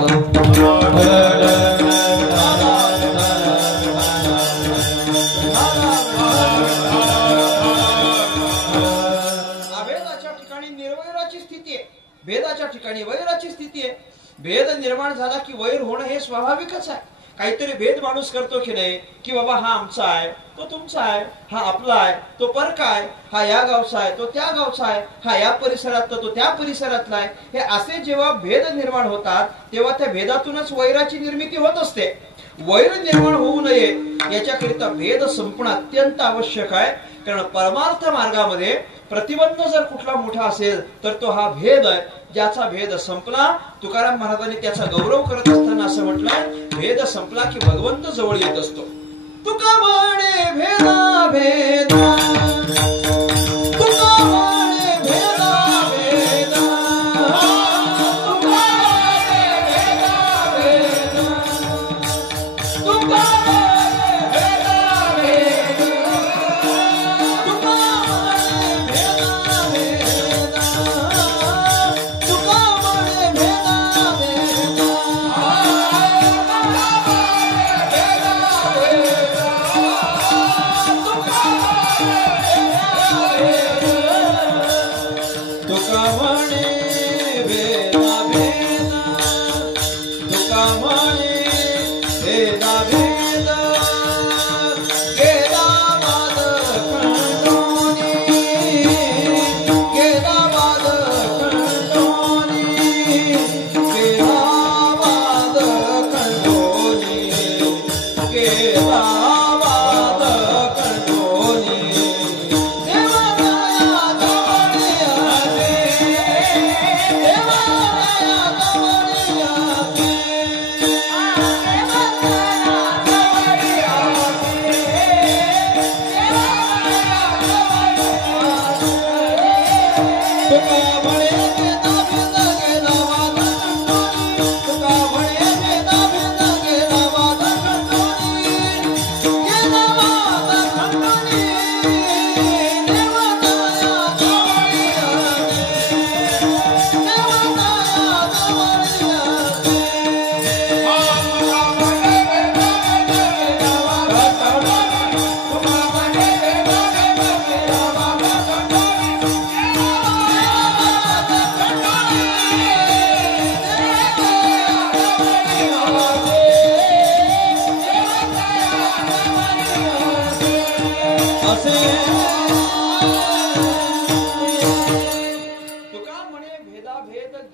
अभेदाच्या ठिकाणी निर्वैराची स्थिती आहे, भेदाच्या ठिकाणी वैराची स्थिती आहे. भेद निर्माण झाला की वैर होणं हे स्वाभाविकच आहे. काहीतरी भेद माणूस करतो की नाही की बाबा हा आमचा आहे तो तुमचा आहे, हा आपला आहे तो परका आहे, हा या गावचा आहे तो त्या गावचा आहे, हा या परिसरातला तो त्या परिसरातला आहे. हे असे जेव्हा भेद निर्माण होतात तेव्हा त्या भेदातूनच वैराची निर्मिती होत असते. वैर निर्माण होऊ नये याच्याकरिता भेद संपणं अत्यंत आवश्यक आहे. कारण परमार्थ मार्गामध्ये प्रतिबंध जर कुठला मोठा असेल तर तो हा भेद आहे. ज्याचा भेद संपला, तुकाराम महाराजांनी त्याचा गौरव करत असताना असं म्हटलंय, भेद संपला की भगवंत जवळ येत असतो. तुका म्हणे भेदा भेदा, तुका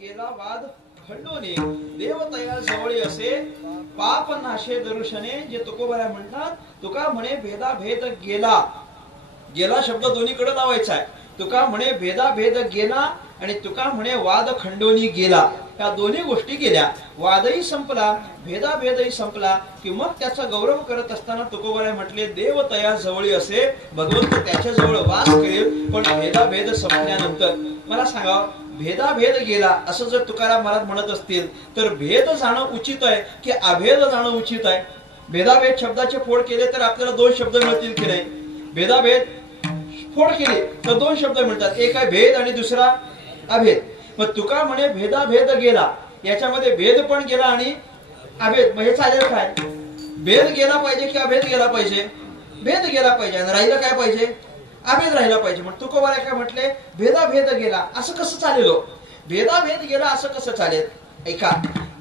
गेला वाद खंडोने देवतया जवळी असे पाप नाशे दर्शने जे तुकोबऱ्या म्हणतात. तुका म्हणे भेदा भेद गेला. गेला शब्द दोन्हीकडे लावायचा आहे. तुका म्हणे भेदा भेद गेला आणि तुका म्हणे वाद खंडोनी गेला. या दोन्ही गोष्टी गेल्या. वादही संपला, भेदाभेदही संपला की मग त्याचा गौरव करत असताना तुकोबऱ्या म्हटले देवतया जवळी असे, भगवंत त्याच्या जवळ वास करेल. पण भेदाभेद संपल्यानंतर मला सांगा, भेदाभेद गेला असं जर तुकाराम महाराज म्हणत असतील तर भेद जाणं उचित आहे की अभेद जाणं उचित आहे? भेदाभेद शब्दाचे फोड केले तर आपल्याला दोन शब्द मिळतील की नाही? भेदाभेद फोड केले तर दोन शब्द मिळतात, एक आहे भेद आणि दुसरा अभेद. मग तुका म्हणे भेदाभेद गेला, याच्यामध्ये भेद पण गेला आणि अभेद, मग हे चालेल काय? भेद गेला पाहिजे की अभेद गेला पाहिजे? भेद गेला पाहिजे. आणि राहिलं काय पाहिजे? अभेद राहिला पाहिजे. मग तुकोबाऱ्या काय म्हटले? भेदाभेद गेला. असं कसं चालेल? भेदाभेद गेला असं कसं चालेल? ऐका,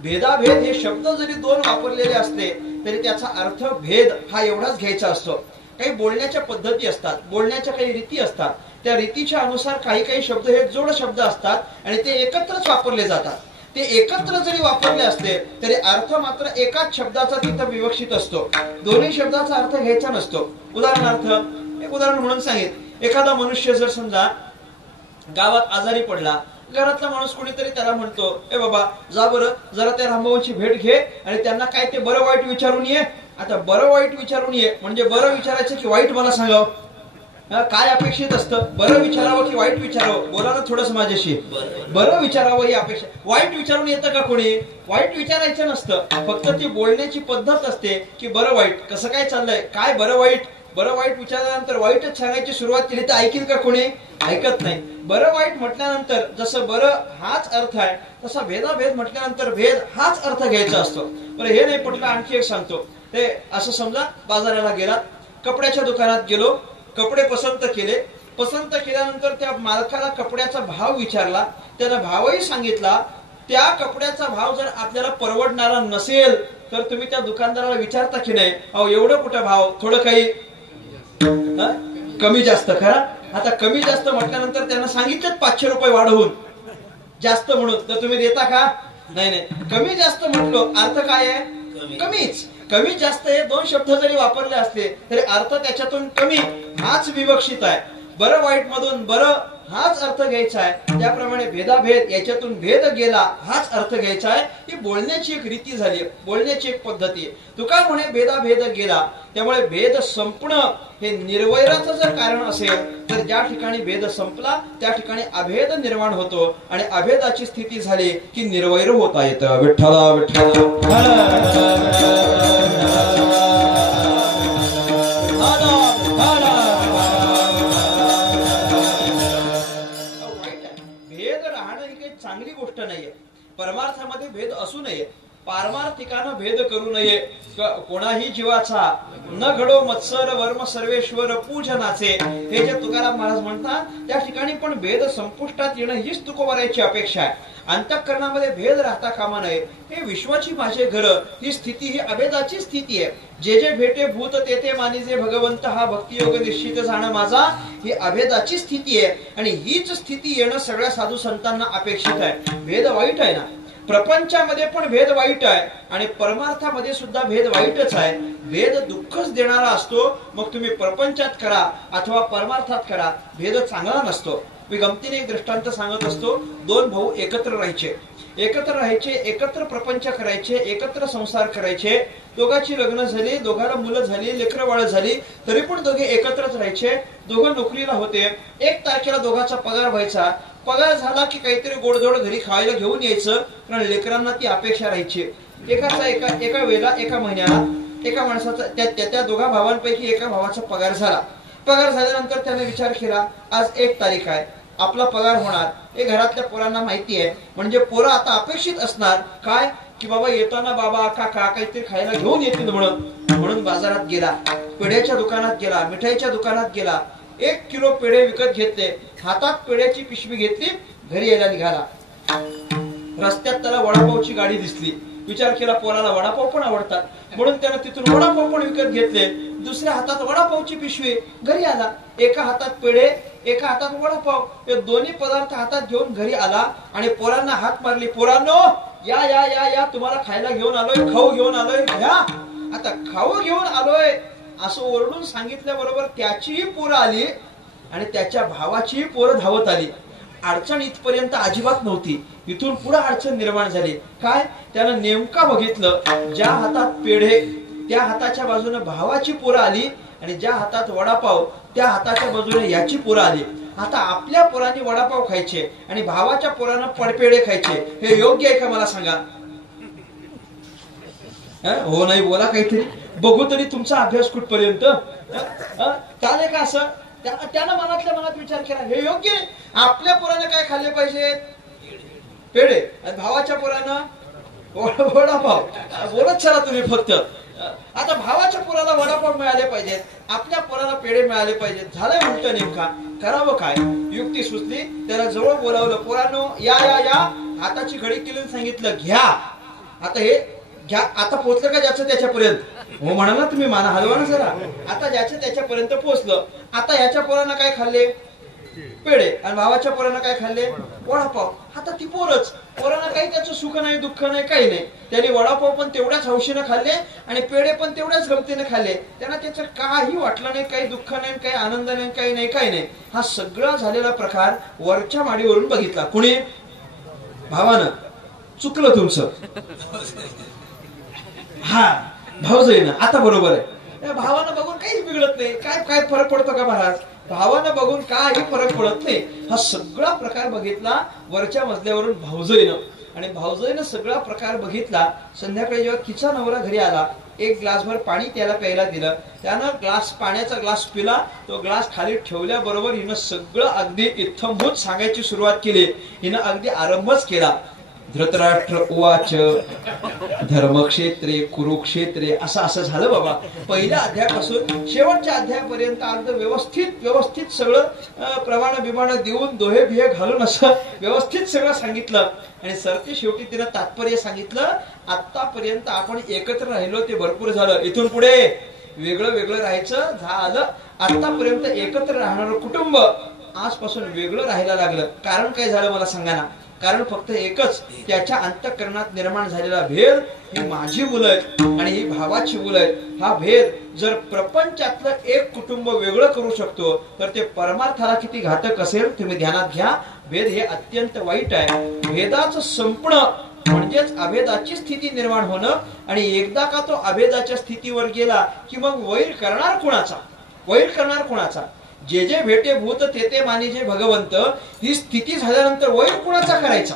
भेदाभेद हे शब्द जरी दोन वापरलेले असले तरी त्याचा अर्थ भेद हा एवढाच घ्यायचा असतो. काही बोलण्याच्या पद्धती असतात, बोलण्याच्या काही रीती असतात. त्या रीतीच्या अनुसार काही काही शब्द हे जोड शब्द असतात आणि ते एकत्रच वापरले जातात. ते एकत्र जरी वापरले असले तरी अर्थ मात्र एकाच शब्दाचा तिथं विवक्षित असतो. दोन्ही शब्दाचा अर्थ घ्यायचा नसतो. उदाहरणार्थ, एक उदाहरण म्हणून सांगित, एखादा मनुष्य जर समजा गावात आजारी पडला, घरातला माणूस कोणीतरी त्याला म्हणतो, ए बाबा जा बरं जरा त्या रामभाऊंची भेट घे आणि त्यांना काय ते बरं वाईट विचारून ये. आता बरं वाईट विचारून ये म्हणजे बरं विचारायचं की वाईट मला सांगावं? काय अपेक्षित असतं? बरं विचारावं की वाईट विचारावं? बोला ना थोडस माझ्याशी. बरं विचारावं ही अपेक्षा. वाईट विचारून येतं का कोणी? वाईट विचारायचं नसतं, फक्त ती बोलण्याची पद्धत असते की बरं वाईट कसं काय चाललंय, काय बरं वाईट. बरं वाईट विचारल्यानंतर वाईटच सांगायची सुरुवात केली तर ऐकील का कोणी? ऐकत नाही. बरं वाईट म्हटल्यानंतर जसं बरं हाच अर्थ आहे तसा भेदाभेद म्हटल्यानंतर भेद हाच अर्थ घ्यायचा असतो. बरं हे नाही पटलं, आणखी एक सांगतो. ते असं समजा बाजाराला गेलात, कपड्याच्या दुकानात गेलो, कपडे पसंत केले. पसंत केल्यानंतर त्या मालकाला कपड्याचा भाव विचारला, त्यानं भावही सांगितला. त्या कपड्याचा भाव जर आपल्याला परवडणारा नसेल तर तुम्ही त्या दुकानदाराला विचारता की नाही, अहो एवढं कुठं भाव, थोडं काही कमी जास्त करा. आता कमी जास्त म्हटल्यानंतर त्यांना सांगितलं 500 रुपये वाढवून जास्त म्हणून, तर तुम्ही देता का? नाही नाही. कमी जास्त म्हटलो अर्थ काय आहे? कमीच. कमी जास्त हे दोन शब्द जरी वापरले असले तरी अर्थ त्याच्यातून कमी हाच विवक्षित आहे. बरं वाईट मधून बरं हाच अर्थ घ्यायचा आहे. त्याप्रमाणे भेदाभेद याच्यातून भेद गेला हाच अर्थ घ्यायचा आहे. ही बोलण्याची एक रीती झाली, बोलण्याची एक पद्धती. तुका म्हणे भेदाभेद गेला, त्यामुळे भेद संपणं हे निर्वैराचं जर कारण असेल तर ज्या ठिकाणी भेद संपला त्या ठिकाणी अभेद निर्माण होतो आणि अभेदाची स्थिती झाली की निर्वैर होता येतं. विठ्ठला विठ्ठला. चांगली गोष्ट नाहीये. परमार्थामध्ये भेद असू नये, पारमार्थिकानं भेद करू नये. कोणाही जीवाचा न घडो मत्सर वर्म सर्वेश्वर पूजनाचे, हे जे तुकाराम महाराज म्हणतात त्या ठिकाणी पण भेद संपुष्टात येणं हीच तुकोबाऱ्याची अपेक्षा आहे. अंतःकरणामध्ये भेद राहता कामा नये. हे विश्वाची माझे घर ही स्थिती ही अभेदाची स्थिती आहे. जे जे भेटे भूत तेथे मानिजे भगवंत, हा भक्तियोग निश्चित जाणं माझा, ही अभेदाची स्थिती आहे. आणि हीच स्थिती येणं सगळ्या साधू संतांना अपेक्षित आहे. भेद वाईट आहे ना, प्रपंचामध्ये पण भेद वाईट आहे आणि परमार्थामध्ये सुद्धा भेद वाईटच आहे. भेद दुःखच देणारा असतो. मग तुम्ही प्रपंचात करा अथवा परमार्थात करा, भेद चांगला नसतो. मी गमतीने एक दृष्टांत सांगत असतो. दोन भाऊ एकत्र राहायचे, एकत्र प्रपंच करायचे, एकत्र संसार करायचे. दोघांची लग्न झाली, दोघांना मुलं झाली, लेकरं बाळ झाली, तरी पण दोघे एकत्रच राहायचे. दोघं नोकरीला होते. 1 तारखेला दोघांचा पगार व्हायचा. पगार झाला की काहीतरी गोडधोड घरी खायला घेऊन यायचं, कारण लेकरांना ती अपेक्षा राहायची. एका वेळेला एका महिन्याला एका माणसाचा त्या दोघा भावांपैकी एका भावाचा पगार झाला. पगार झाल्यानंतर त्याने विचार केला, आज 1 तारीख आहे, आपला पगार होणार. हे घरातल्या पोरांना माहिती आहे, म्हणजे पोरं आता अपेक्षित असणार काय की बाबा येताना बाबा काका काहीतरी खायला घेऊन येतील म्हणून बाजारात गेला, पेढ्याच्या दुकानात गेला, मिठाईच्या दुकानात गेला, 1 किलो पेढे विकत घेतले, हातात पेढ्याची पिशवी घेतली, घरी यायला निघाला. रस्त्यात त्याला वडापावची गाडी दिसली. विचार केला पोराला वडापाव पण आवडतात, म्हणून त्यानं तिथून वडापाव पण विकत घेतले. दुसऱ्या हातात वडापावची पिशवी, घरी आला. एका हातात पेढे, एका हातात वडापाव, हे दोन्ही पदार्थ हातात घेऊन घरी आला आणि पोरांना हाक मारली, पोरांनो या या या या, तुम्हाला खायला घेऊन आलोय, खाऊ घेऊन आलोय, घ्या. आता खाऊ घेऊन आलोय असं ओरडून सांगितल्याबरोबर त्याचीही पोरं आली आणि त्याच्या भावाचीही पोरं धावत आली. अडचण इथपर्यंत अजिबात नव्हती, इथून पुढे अडचण निर्माण झाली. काय? त्यानं नेमका बघितलं, ज्या हातात पेढे त्या हाताच्या बाजूने भावाची पोरं आली आणि ज्या हातात वडापाव त्या हाताच्या बाजूने याची पोरं आली. आता आपल्या पोरांनी वडापाव खायचे आणि भावाच्या पोरांना पडपेढे खायचे, हे योग्य आहे का मला सांगा? हो नाही बोला काहीतरी, बघू तरी तुमचा अभ्यास कुठपर्यंत चालेल का? असं त्यानं मनातल्या मनात विचार केला, हे योग्य आहे. आपल्या पोराने काय खाल्ले पाहिजे? पेढे. भावाच्या पोरानं वडापाव. बोलत चला तुम्ही फक्त. आता भावाच्या पोराला वडापाव मिळाले पाहिजेत, आपल्या पोराला पेढे मिळाले पाहिजेत. झालंय उलट. नेमका करावं काय? युक्ती सुचली. त्याला जवळ बोलावलं, पोरांनो या या या, हाताची घडी केली, सांगितलं घ्या. आता हे घ्या. आता पोहोचलं का ज्याचं त्याच्यापर्यंत? हो म्हणाला तुम्ही, माना हलवा ना जरा. आता ज्याच्या त्याच्यापर्यंत पोहोचलं. आता ह्याच्या पोरांना काय खाल्ले? पेढे. आणि भावाच्या पोरांना काय खाल्ले? वडापाव. आता ती पोरांना काही त्याचं सुख नाही, दुःख नाही, काही नाही. त्यांनी वडापाव पण तेवढ्याच हौशीनं खाल्ले आणि पेढे पण तेवढ्याच गमतीने खाल्ले. त्यांना त्याचं काही वाटलं नाही, काही दुःख नाही, काही आनंद नाही, काही नाही, काही नाही. हा सगळा झालेला प्रकार वरच्या माडीवरून बघितला. कुणी? भावानं. चुकलं तुमचं. हा भाऊजाईनं. आता बरोबर आहे. भावानं बघून काहीच बिघडत नाही. काय फरक पडतो का महाराज? भावानं बघून काही फरक पडत नाही. हा सगळा प्रकार बघितला वरच्या मजल्यावरून भाऊजाईनं. आणि भाऊजाईनं सगळा प्रकार बघितला. संध्याकाळी जेव्हा तिचा नवरा घरी आला, 1 ग्लासभर पाणी त्याला प्यायला दिलं. त्यानं पाण्याचा ग्लास पिला. तो ग्लास खाली ठेवल्याबरोबर हिनं सगळं अगदी इत्थंभूत सांगायची सुरुवात केली. हिनं अगदी आरंभच केला. धृतराष्ट्र उवाच धर्मक्षेत्रे कुरुक्षेत्रे. असं झालं बाबा. पहिल्या अध्यायापासून शेवटच्या अध्यायापर्यंत अगदी व्यवस्थित सगळं प्रमाण बिमाण देऊन दोहे बिहे घालून असं व्यवस्थित सगळं सांगितलं. आणि सरते शेवटी तिनं तात्पर्य सांगितलं, आतापर्यंत आपण एकत्र राहिलो ते भरपूर झालं, इथून पुढे वेगळं राहायचं झालं. आतापर्यंत एकत्र राहणारं कुटुंब आजपासून वेगळं राहायला लागलं. कारण काय झालं मला सांगा ना? कारण फक्त एकच, त्याच्या अंतःकरणात निर्माण झालेला भेद. ही माझी मुलं आहेत आणि ही भावाची मुलं आहेत. हा भेद जर प्रपंचातलं एक कुटुंब वेगळं करू शकतो तर ते परमार्थाला किती घातक असेल तुम्ही ध्यानात घ्या. भेद हे अत्यंत वाईट आहे. भेदाचं संपणं म्हणजेच अभेदाची स्थिती निर्माण होणं. आणि एकदा का तो अभेदाच्या स्थितीवर गेला की मग वैर करणार कोणाचा? जे जे भेटे भूत ते ते मानिजे भगवंत. ही स्थिती झाल्यानंतर वैर कुणाचा करायचा?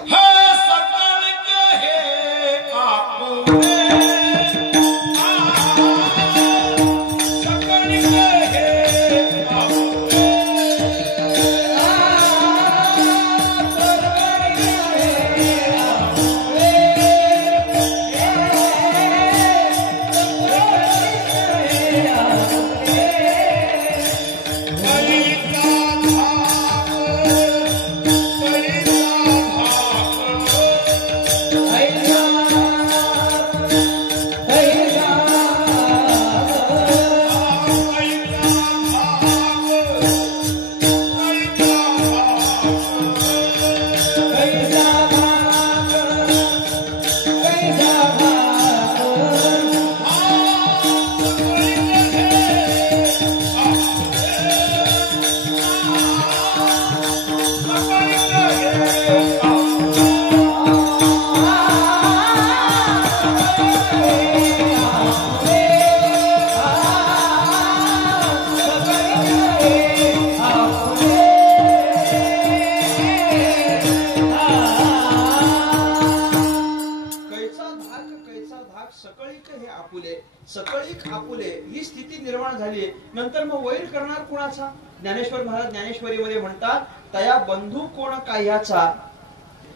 सकळीक आपुले ही स्थिती निर्माण झाली. नंतर मग वैर करणार कुणाचा? ज्ञानेश्वर महाराज ज्ञानेश्वरीमध्ये म्हणतात, तया बंधू कोण काह्याचा,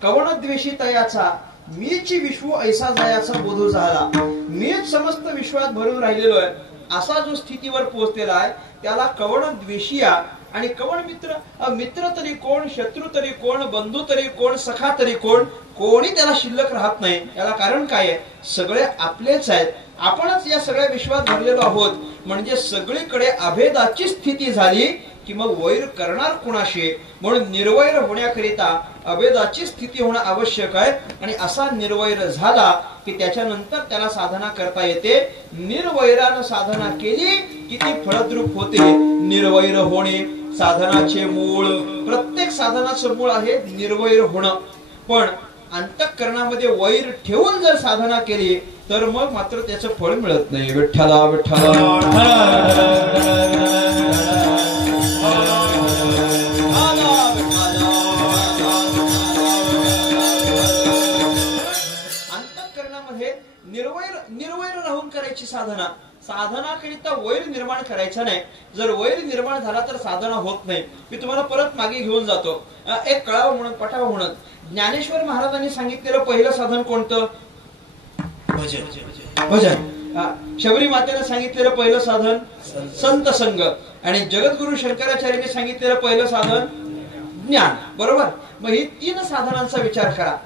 कवण द्वेषी तयाचा, मीच विश्व ऐसा जायाचा बोधू झाला. मीच समस्त विश्वात भरून राहिलेलो आहे असा जो स्थितीवर पोहोचलेला आहे त्याला कवण द्वेषिया आणि कवण मित्र. मित्र तरी कोण, शत्रू तरी कोण, बंधू तरी कोण, सखा तरी कोण, कोणी त्याला शिल्लक राहत नाही. याला कारण काय आहे? सगळे आपलेच आहेत. आपणच या सगळ्या विश्वात भरलेलो आहोत. म्हणजे सगळीकडे अभेदाची स्थिती झाली की मग वैर करणार कुणाशी? म्हणून निर्वैर होण्याकरिता अभेदाची स्थिती होणं आवश्यक आहे. आणि असा निर्वैर झाला की त्याच्यानंतर त्याला साधना करता येते. निर्वैरानं साधना केली की ती फळद्रूप होते. निर्वैर होणे साधनाचे मूळ. प्रत्येक साधनाचं मूळ आहे निर्वैर होणं. पण अंतःकरणामध्ये वैर ठेवून जर साधना केली तर मग मात्र त्याचं फळ मिळत नाही. विठ्ठला विठ्ठला निर्वैर राहून करायची साधना. साधनाकरिता वैर निर्माण करायचा नाही. जर वैर निर्माण झाला तर साधना होत नाही. मी तुम्हाला परत मागे घेऊन जातो. एक कळावं म्हणून पटावं म्हणून ज्ञानेश्वर महाराजांनी सांगितलेलं पहिलं साधन कोणतं? भजन. शबरी मातेने सांगितलेलं पहिलं साधन संत संग. आणि जगद्गुरु शंकराचार्यांनी सांगितलेलं पहिलं साधन ज्ञान. बरोबर. मग ही 3 साधनांचा विचार करा.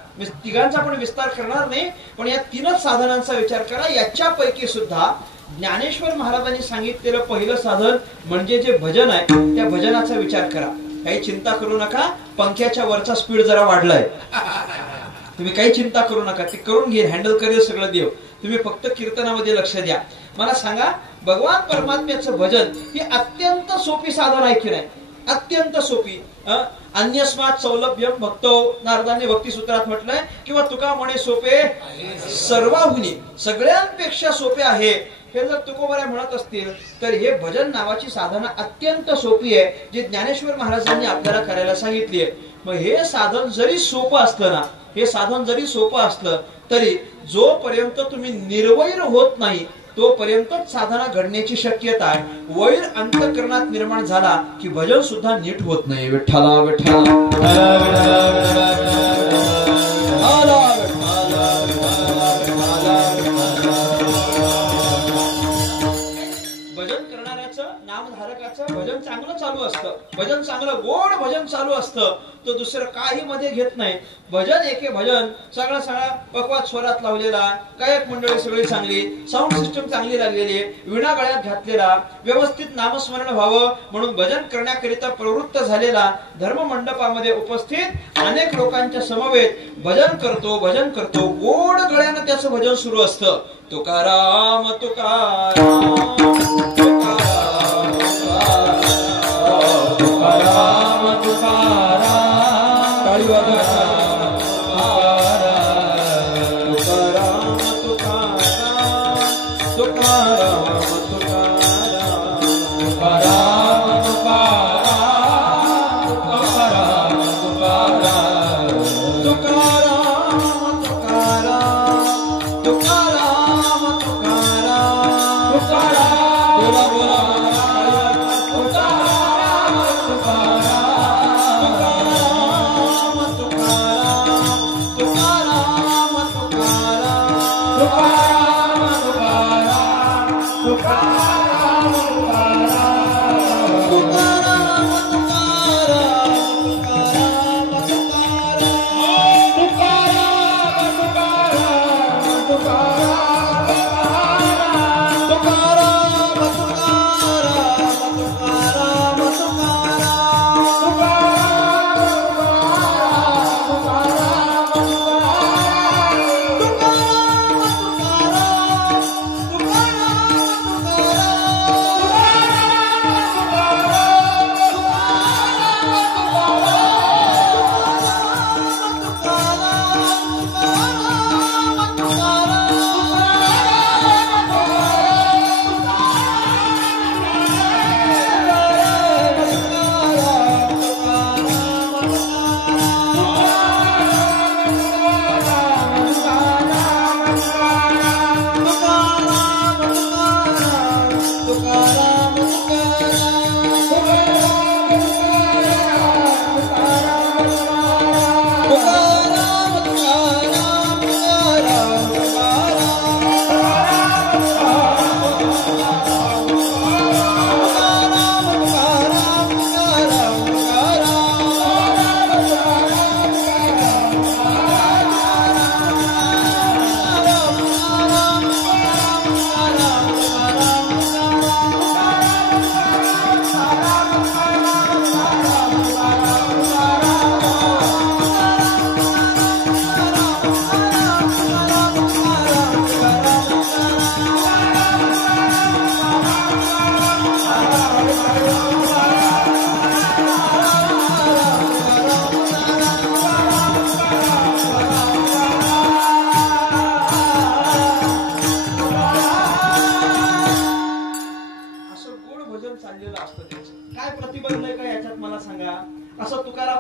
तिघांचा पण विस्तार करणार नाही, पण या 3च साधनांचा विचार करा. याच्यापैकी सुद्धा ज्ञानेश्वर महाराजांनी सांगितलेलं पहिलं साधन म्हणजे जे भजन आहे त्या भजनाचा विचार करा. काही चिंता करू नका, पंख्याच्या वरचा स्पीड जरा वाढलाय. तुम्ही काही चिंता करू नका, ते करून घे, हँडल करेल सगळं देव. तुम्ही फक्त कीर्तनामध्ये लक्ष द्या. मला सांगा, भगवान परमात्म्याचं भजन ही अत्यंत सोपी साधन आहे की नाही? अत्यंत सोपी. अन्यस्मात सौलभ्यम भक्तो, नारदांनी भक्ती सूत्रात म्हटलंय. किंवा तुका म्हणे सोपे सर्वाहुनी, सगळ्यांपेक्षा सोपे आहे. हे जर तुकोबऱ्या म्हणत असतील तर हे भजन नावाची साधना अत्यंत सोपी आहे, जे ज्ञानेश्वर महाराजांनी आपल्याला करायला सांगितली आहे. मग हे साधन जरी सोपं असलं ना, हे साधन जरी सोपं असलं तरी जोपर्यंत तुम्ही निर्वैर होत नाही तोपर्यंतच साधना घडण्याची शक्यता आहे. वैर अंतःकरणात निर्माण झाला की भजन सुद्धा नीट होत नाही. विठ्ठला विठ्ठला नामधारकाचं भजन चांगलं चालू असतं. भजन चांगलं गोड भजन चालू असतं. तो दुसरं काही मध्ये घेत नाही. भजन एके भजन सगळा पकवात स्वरात लावलेला, गायक मंडळी सगळी चांगली, साऊंड सिस्टम चांगली लागलेली, विणा गळ्यात घातलेला, व्यवस्थित नामस्मरण व्हावं म्हणून भजन करण्याकरिता प्रवृत्त झालेला, धर्म मंडपामध्ये उपस्थित अनेक लोकांच्या समवेत भजन करतो. गोड गळ्यानं त्याचं भजन सुरू असतं. तुकाराम तुकाराम तुकाराम तुकाराम, टाळी वाजवा. तुकाराम तुकाराम तुकाराम तुकाराम तुकाराम तुकाराम तुकाराम तुकाराम तुकाराम तुकाराम तुकाराम तुकाराम. बोला बोला तुकाराम तुकाराम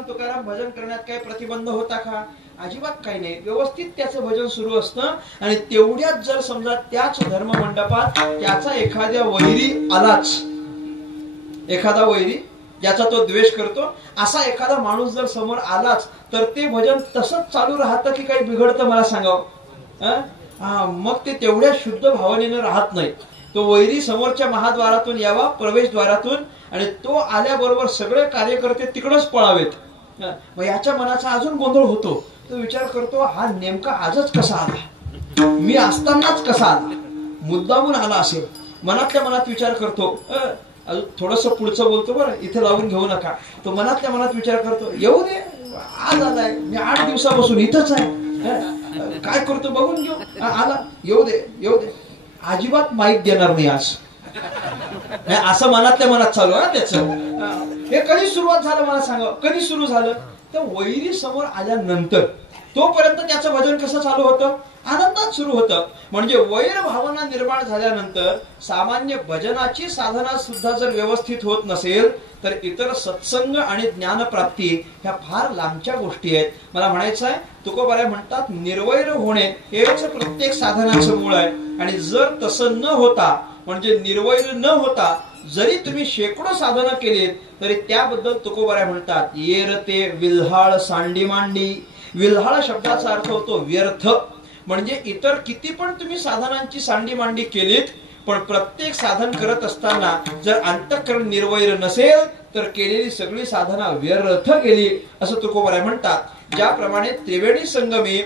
तुकाराम भजन करण्यात काही प्रतिबंध होता का? अजिबात काही नाही. व्यवस्थित त्याचं भजन सुरू असतं. आणि तेवढ्यात जर समजा त्याच धर्म मंडपात त्याचा एखाद्या वैरी आलाच, एखादा वैरी ज्याचा तो द्वेष करतो असा एखादा माणूस जर समोर आलाच, तर ते भजन तसंच चालू राहतं की काही बिघडतं मला सांगावं? मग ते तेवढ्या शुद्ध भावनेनं राहत नाही. तो वैरी समोरच्या महाद्वारातून यावा, प्रवेशद्वारातून, आणि तो आल्याबरोबर सगळे कार्यकर्ते तिकडच पळावेत. मग याच्या मनाचा अजून गोंधळ होतो. तो विचार करतो, हा नेमका आजच कसा आला, मी असतानाच कसा आला, मुद्दामून आला असेल. मनातल्या मनात विचार करतो. थोडस पुढचं बोलतो बरं, इथे लावून घेऊ नका. तो मनातल्या मनात विचार करतो, येऊ दे, आज आलाय, मी 8 दिवसापासून इथंच आहे, काय करतो बघून घेऊ, आला, येऊ दे येऊ दे. अजिबात माईक देणार नाही आज, असं मनातल्या मनात चालू आहे त्याचं. हे कधी सुरुवात झालं मला सांगा, कधी सुरू झालं? तर वैरी समोर आल्यानंतर. तोपर्यंत त्याचं भजन कसं चालू होतं? आनंदात सुरू होतं. म्हणजे वैर भावना निर्माण झाल्यानंतर सामान्य भजनाची साधना सुद्धा जर व्यवस्थित होत नसेल तर इतर सत्संग आणि ज्ञानप्राप्ती ह्या फार लांबच्या गोष्टी आहेत. मला म्हणायचं आहे, तुकोबाराय म्हणतात, निर्वैर होणे हेच प्रत्येक साधनाचं मूळ आहे. आणि जर तसं न होता, म्हणजे निर्वैर न होता जरी तुम्ही शेकडो साधना केलीत तरी त्याबद्दल तुकोबाराय म्हणतात, येरते विल्हाळ सांडी मांडी. विल्हाळ शब्दाचा अर्थ होतो व्यर्थ. म्हणजे इतर किती पण तुम्ही साधनांची सांडी मांडी केलीत, पण प्रत्येक साधन करत असताना जर अंतःकरण निर्वैर नसेल तर केलेली सगळी साधना व्यर्थ गेली, असं तुकोबाराय म्हणतात. ज्याप्रमाणे त्रिवेणी संगमी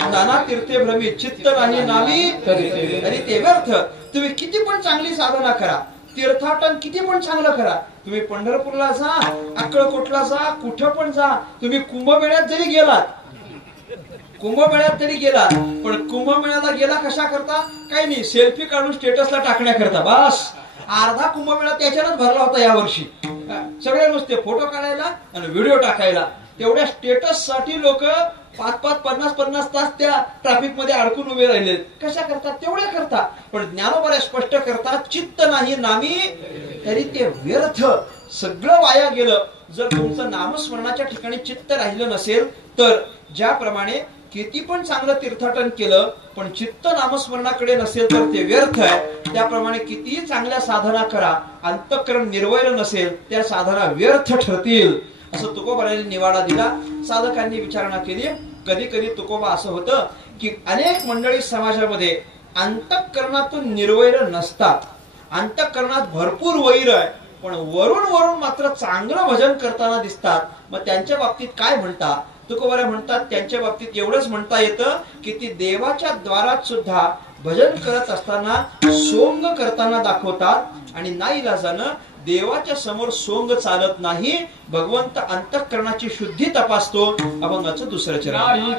नाना तीर्थे भ्रमी चित्त नाही नामी तरी ते व्यर्थ. तुम्ही किती पण चांगली साधना करा, तीर्थाटन किती पण चांगलं करा, तुम्ही पंढरपूरला जा, अक्कलकोटला जा, कुठं पण जा, तुम्ही कुंभमेळ्यात जरी गेलात, कुंभमेळ्यात जरी गेला, पण कुंभमेळ्याला गेला कशा करता? काही नाही, सेल्फी काढून स्टेटसला टाकण्याकरता. बस अर्धा कुंभमेळा त्याच्यानंच भरला होता यावर्षी. सगळे नुसते फोटो काढायला आणि व्हिडिओ टाकायला. तेवढ्या स्टेटस साठी लोक 5-5, 50-50 तास त्या ट्रॅफिक मध्ये अडकून उभे राहिले. कशा करतात? तेवढ्या करता. पण ज्ञानोबाराय स्पष्ट करतात, चित्त नाही नामी तरी ते व्यर्थ, सगळं वाया गेलं. जर तुमचं नामस्मरणाच्या ठिकाणी चित्त राहिलं नसेल तर, ज्याप्रमाणे किती पण चांगलं तीर्थाटन केलं पण चित्त नामस्मरणाकडे नसेल तर ते व्यर्थ आहे, त्याप्रमाणे कितीही चांगल्या साधना करा, अंतःकरण निर्वैर नसेल त्या साधना व्यर्थ ठरतील, असं तुकोबारायांनी निवाडा दिला. साधकांनी विचारणा केली. कधी कधी तुकोबा असं होतं की अनेक मंडळी समाजामध्ये अंतःकरणातून निर्वैर नसतात, अंतःकरणात भरपूर वैर आहे, पण वरून वरून मात्र चांगलं भजन करताना दिसतात. मग त्यांच्या बाबतीत काय म्हणता? तुकोबाराय म्हणतात, त्यांच्या बाबतीत एवढंच म्हणता येतं की ती देवाच्या द्वारात सुद्धा भजन करत असताना सोंग करताना दाखवतात. आणि नाईलाजानं देवाच्या समोर सोंग चालत नाही, भगवंत अंतःकरणाची शुद्धी तपासतो. अभंगाचं दुसरं चरण.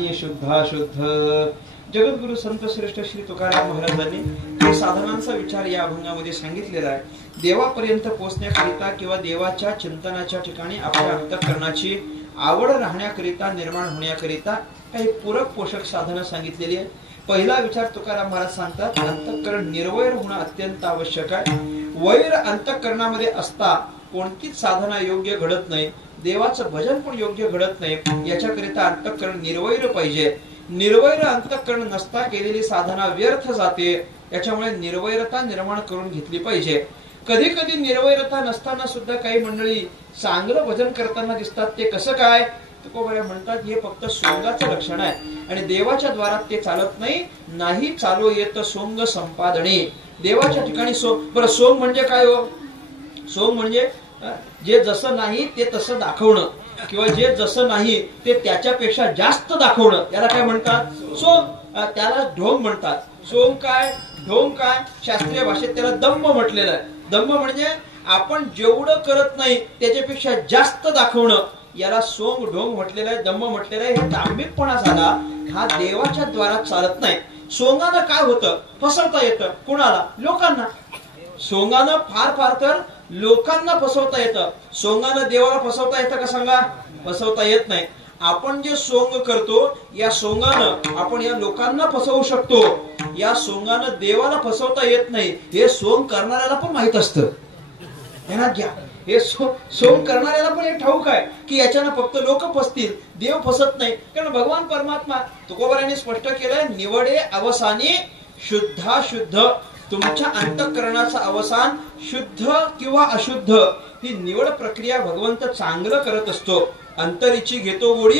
आणि शुद्धाशुद्ध. जगद्गुरु संत श्रेष्ठ श्री तुकाराम महाराजांनी हे साधनांचा विचार या अभंगामध्ये सांगितलेला आहे. देवापर्यंत पोहोचण्याकरिता किंवा देवाच्या चिंतनाच्या ठिकाणी आपल्या अंतःकरणाची आवड राहण्याकरिता, निर्माण होण्याकरिता काही पूरक पोषक साधनं सांगितलेली आहे. पहिला विचार तुकाराम महाराज सांगतात, अंतःकरण निर्वैर होणं अत्यंत आवश्यक आहे. वैर अंतःकरणामध्ये असता कोणतीच साधना योग्य घडत नाही, देवाचं भजन पण योग्य घडत नाही. याच्याकरिता अंतःकरण निर्वैर पाहिजे. निर्वैर अंतःकरण नसता केलेली साधना व्यर्थ जाते. याच्यामुळे निर्वैरता निर्माण करून घेतली पाहिजे. कधी कधी निर्वैरता नसताना सुद्धा काही मंडळी चांगलं भजन करताना दिसतात. ते कसं काय? तुकोबा म्हणतात, हे फक्त सोंगाचं लक्षण आहे आणि देवाच्या द्वारात ते चालत नाही. नाही चालू येत सोंग संपादने. देवाच्या ठिकाणी बरं, सोंग म्हणजे काय हो? सोंग म्हणजे जे जसं नाही ते तसं दाखवणं, किंवा जे जसं नाही ते त्याच्यापेक्षा जास्त दाखवणं, याला काय म्हणतात? सोंग. त्याला ढोंग म्हणतात. सोंग काय, ढोंग काय? शास्त्रीय भाषेत त्याला दंभ म्हटलेलं आहे. दंभ म्हणजे आपण जेवढं करत नाही त्याच्यापेक्षा जास्त दाखवणं, याला सोंग ढोंग म्हटलेलं आहे, दंभ म्हटलेलं आहे. हे दांभिकपणा झाला, हा देवाच्या द्वारात चालत नाही. सोंगानं काय होतं? फसवता येतं. कुणाला? लोकांना. सोंगानं फार फार तर लोकांना फसवता येतं. सोंगानं देवाला फसवता येतं का सांगा? फसवता येत नाही. आपण जे सोंग करतो या सोंगानं आपण या लोकांना फसवू शकतो. या सोंगानं देवाला फसवता येत नाही, हे सोंग करणाऱ्याला पण माहित असतं. ध्यानात घ्या, हे सोंग करणाऱ्याला पण हे ठाऊक आहे की याच्यानं फक्त लोक फसतील, देव फसत नाही. कारण भगवान परमात्मा तुकोबारांनी स्पष्ट केलंय, निवडे अवसानी शुद्धाशुद्ध. तुमच्या अंतःकरणाचं अवसान शुद्ध किंवा अशुद्ध ही निवड प्रक्रिया भगवंत चांगलं करत असतो. अंतरीची घेतो गोडी,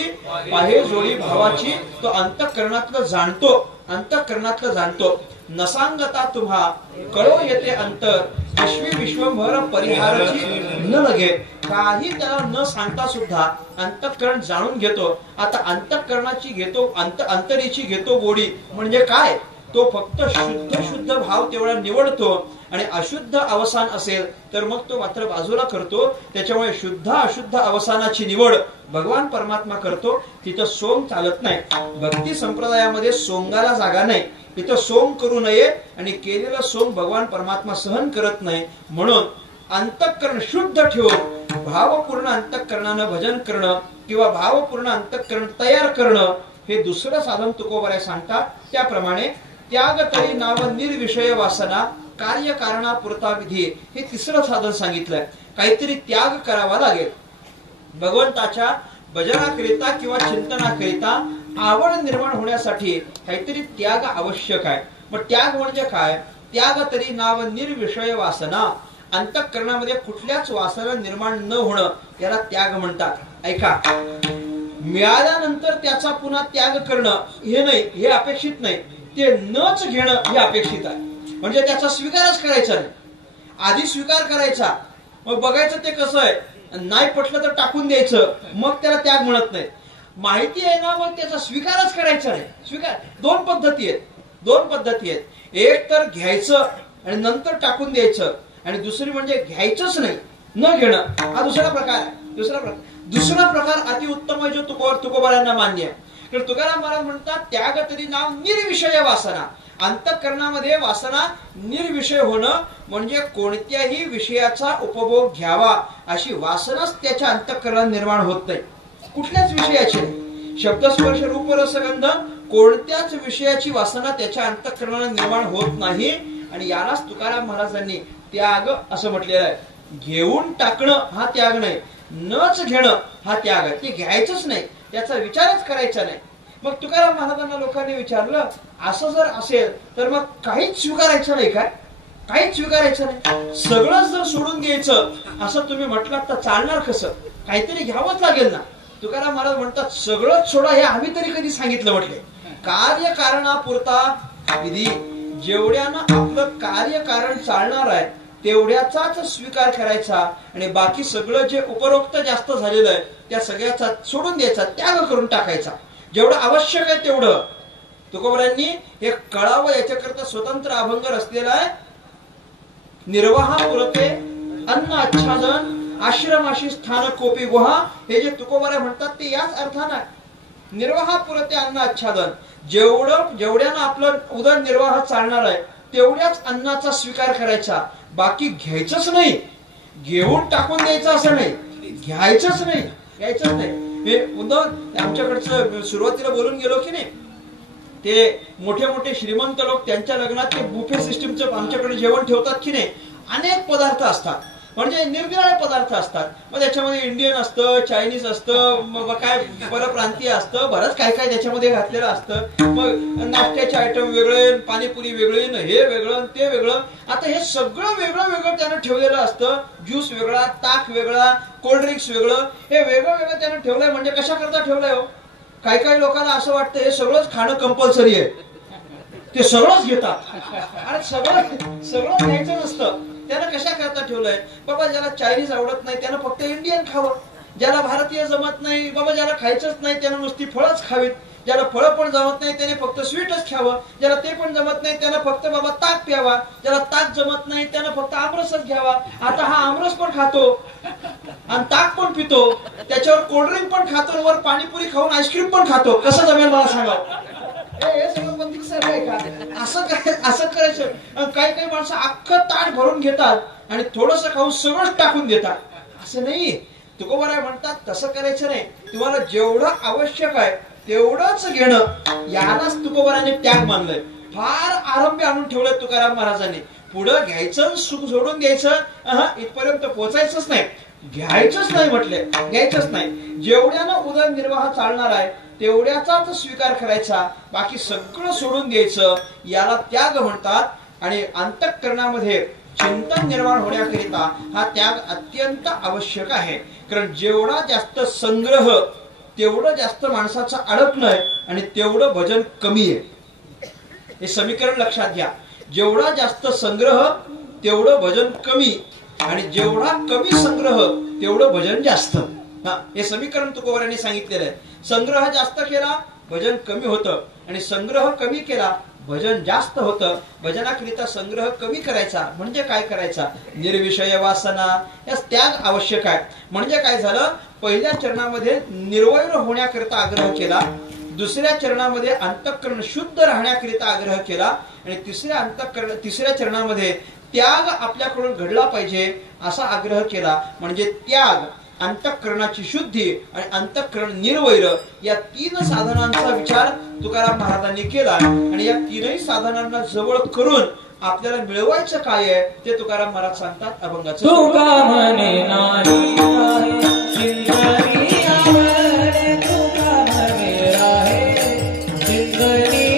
पाहे जोडी भावाची. तो अंतःकरणातलं जाणतो, अंतःकरणातलं जाणतो. नसांगता तुम्हा कळो येते अंतर, विश्वी विश्वभर परिहाराची न लगे. काही त्याला न सांगता सुद्धा अंतःकरण जाणून घेतो. आता अंतःकरणाची घेतो, अंतरीची घेतो गोडी म्हणजे काय? तो फक्त शुद्ध शुद्ध भाव तेवढा निवडतो आणि अशुद्ध अवसान असेल तर मग तो मात्र बाजूला करतो. त्याच्यामुळे शुद्ध अशुद्ध अवसानाची निवड भगवान परमात्मा करतो. तिथं सोंग चालत नाही. भक्ती संप्रदायामध्ये सोंगाला जागा नाही. इथं सोंग करू नये आणि केलेलं सोंग भगवान परमात्मा सहन करत नाही. म्हणून अंतःकरण शुद्ध ठेवून भावपूर्ण अंतःकरणानं भजन करणं किंवा भावपूर्ण अंतःकरण तयार करणं हे दुसरं साधन तुकोबाराय सांगतात. त्याप्रमाणे त्याग तरी नाव निर्विषय वासना, कार्य कारणापुरता विधी, हे तिसरं साधन सांगितलंय. काहीतरी त्याग करावा लागेल. भगवंताच्या भजनाकरिता किंवा चिंतनाकरिता आवड निर्माण होण्यासाठी काहीतरी त्याग आवश्यक आहे. मग त्याग म्हणजे काय? त्याग तरी नाव निर्विषय वासना. अंतःकरणामध्ये कुठल्याच वासना निर्माण न होणं याला त्याग म्हणतात. ऐका, मिळाल्यानंतर त्याचा पुन्हा त्याग करणं हे नाही, हे अपेक्षित नाही. ते नच घेणं हे अपेक्षित आहे. म्हणजे त्याचा स्वीकारच करायचा नाही. आधी स्वीकार करायचा, मग बघायचं ते कसं आहे. नाही पटलं तर टाकून द्यायचं, मग त्याला त्याग म्हणत नाही. माहिती आहे ना, मग त्याचा स्वीकारच करायचा नाही. स्वीकार दोन पद्धती आहेत. दोन पद्धती आहेत. एक तर घ्यायचं आणि नंतर टाकून द्यायचं, आणि दुसरी म्हणजे घ्यायचंच नाही, न घेणं. हा दुसरा प्रकार आहे. दुसरा प्रकार अतिउत्तम आहे, जो तुकोबारांना मान्य आहे. तर तुकाराम महाराज म्हणतात, त्याग तरी नाव निर्विषय वासना. अंतःकरणामध्ये वासना निर्विषय होणं म्हणजे कोणत्याही विषयाचा उपभोग घ्यावा अशी वासनाच त्याच्या अंतःकरणात निर्माण होत नाही. कुठल्याच विषयाची शब्दस्पर्श रूप रसगंध कोणत्याच विषयाची वासना त्याच्या अंतःकरणात निर्माण होत नाही. आणि यालाच तुकाराम महाराजांनी त्याग असं म्हटलेलं आहे. घेऊन टाकणं हा त्याग नाही, नच घेणं हा त्याग आहे. ते घ्यायचंच नाही, त्याचा विचारच करायचा नाही. मग तुकाराम महाराजांना लोकांनी विचारलं, असं जर असेल तर मग काहीच स्वीकारायचं नाही काय? काहीच स्वीकारायचं नाही, सगळंच जर सोडून द्यायचं असं तुम्ही म्हटलं तर चालणार कसं? काहीतरी घ्यावंच लागेल ना. तुकाराम महाराज म्हणतात, सगळंच सोडा हे आम्ही तरी कधी सांगितलं? म्हटले, कार्य कारणापुरता विधी. जेवढ्यानं आपलं कार्य कारण चालणार आहे तेवढ्याचाच स्वीकार करायचा आणि बाकी सगळं जे उपरोक्त जास्त झालेलं आहे त्या सगळ्याचा सोडून द्यायचा, त्याग करून टाकायचा. जेवढं आवश्यक आहे तेवढं. तुकोबारांनी हे कळावं याच्याकरता स्वतंत्र अभंग रचलेला आहे. निर्वाहा पुरते अन्न आच्छादन, आश्रमाशी स्थान कोपी गुहा. हे जे तुकोबारा म्हणतात ते याच अर्थानं आहे. निर्वाहापुरते अन्न आच्छादन. जेवढ्यानं आपलं उदरनिर्वाह चालणार आहे तेवढ्याच अन्नाचा स्वीकार करायचा, बाकी घ्यायचंच नाही. घेऊन टाकून द्यायचं असं नाही, घ्यायचंच नाही. हे आमच्याकडचं सुरुवातीला बोलून गेलो की नाही, ते मोठे मोठे श्रीमंत लोक त्यांच्या लग्नात ते बुफे सिस्टीमचं आमच्याकडे जेवण ठेवतात की नाही. अनेक पदार्थ असतात, म्हणजे निरनिराळे पदार्थ असतात. मग त्याच्यामध्ये इंडियन असतं, चायनीज असतं, मग काय परप्रांतीय असतं, बरंच काय काय त्याच्यामध्ये घातलेलं असतं. मग नाश्त्याचे आयटम वेगळे, पाणीपुरी वेगळी, हे वेगळं ते वेगळं. आता हे सगळं वेगळं वेगळं त्यानं ठेवलेलं असतं. ज्यूस वेगळा, ताक वेगळा, कोल्ड्रिंक्स वेगळं, हे वेगळं वेगळं त्यानं ठेवलंय. म्हणजे कशा करता ठेवलंय हो? काही काही लोकांना असं वाटतं हे सगळंच खाणं कंपल्सरी आहे, ते सगळंच घेतात. अरे सगळं घ्यायचं नसतं. त्यानं कशा करता ठेवलंय? बाबा ज्याला चायनीज आवडत नाही त्यानं फक्त इंडियन खावं, ज्याला भारतीय जमत नाही, बाबा ज्याला खायचंच नाही त्यानं नुसती फळच खावीत, ज्याला फळं पण जमत नाही त्याने फक्त स्वीटच खावं, ज्याला ते पण जमत नाही त्यानं फक्त बाबा ताक प्यावा, ज्याला ताक जमत नाही त्यानं फक्त आमरसच घ्यावा. आता हा आमरस पण खातो आणि ताक पण पितो, त्याच्यावर कोल्ड्रिंक पण खातो, वर पाणीपुरी खाऊन आईस्क्रीम पण खातो. कसं जमेल मला सांगा? हे सगळं बंदी सर आहे का? असं करायचं. काही काही माणसं अख्खं ताट भरून घेतात आणि थोडस खाऊन सगळंच टाकून देतात. असं नाही. तुकोबाराय म्हणतात तसं करायचं नाही. तुम्हाला जेवढं आवश्यक आहे तेवढंच घेणं, यालाच तुकोबाराने त्याग मानलंय. फार आरंभ आणून ठेवलंय तुकाराम महाराजांनी. पुढं घ्यायचं सुख सोडून द्यायचं इथपर्यंत पोचायचंच नाही, घ्यायचंच नाही म्हटले, घ्यायचंच नाही. जेवढ्यानं उदरनिर्वाह चालणार आहे तेवढ्याचाच स्वीकार करायचा, बाकी सगळं सोडून द्यायचं, याला त्याग म्हणतात. आणि अंतःकरणामध्ये चिंतन निर्माण होण्याकरिता हा त्याग अत्यंत आवश्यक आहे. कारण जेवढा जास्त संग्रह तेवढं जास्त माणसाचं अडकणं आहे आणि तेवढं भजन कमी आहे. हे समीकरण लक्षात घ्या. जेवढा जास्त संग्रह तेवढं भजन कमी, आणि जेवढा कमी संग्रह तेवढं भजन जास्त. हे समीकरण तुकोबारांनी सांगितलेलं आहे. संग्रह जास्त केला भजन कमी होतं, आणि संग्रह कमी केला भजन जास्त होतं. भजनाकरिता संग्रह कमी करायचा म्हणजे काय करायचा? निर्विषय वासना, यास त्याग आवश्यक आहे. म्हणजे काय झालं? पहिल्या चरणामध्ये निर्वैर होण्याकरिता आग्रह केला, दुसऱ्या चरणामध्ये अंतःकरण शुद्ध राहण्याकरिता आग्रह केला, आणि तिसऱ्या चरणामध्ये त्याग आपल्याकडून घडला पाहिजे असा आग्रह केला. म्हणजे त्याग, अंतःकरणाची शुद्धी आणि अंतःकरण निर्वैर, या तीन साधनांचा विचार तुकाराम महाराजांनी केला. आणि या तीनही साधनांना जवळ करून आपल्याला मिळवायचं काय आहे ते तुकाराम महाराज सांगतात अभंगाचं. तुका म्हणे नाही चिंतनी आवरे, तुका म्हणे राहे चिंतनी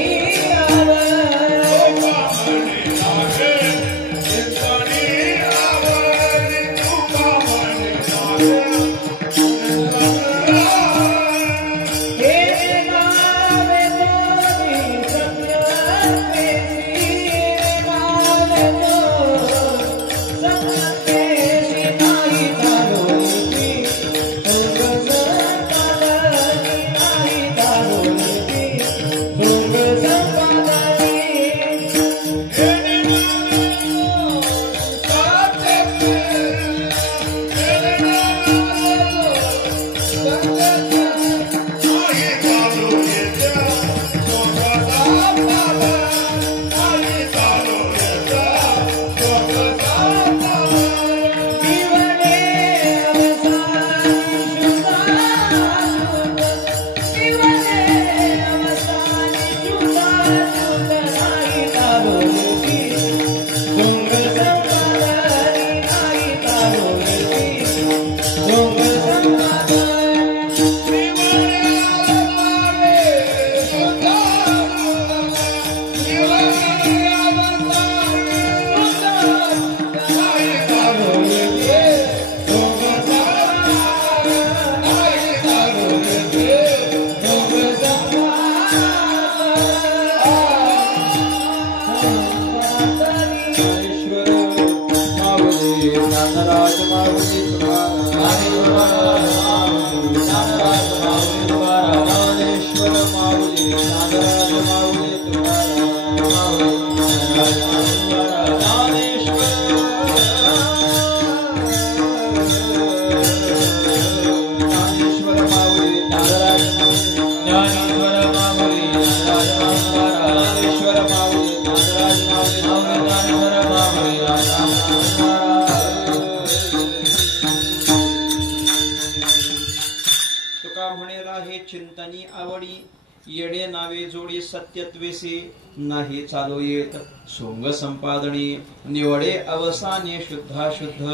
ठिकाणी आवडी येणे नावे जोडी सत्यत्वेसी नाही चालू येत सोंग संपादनी निवडे अवसाने शुद्धाशुद्ध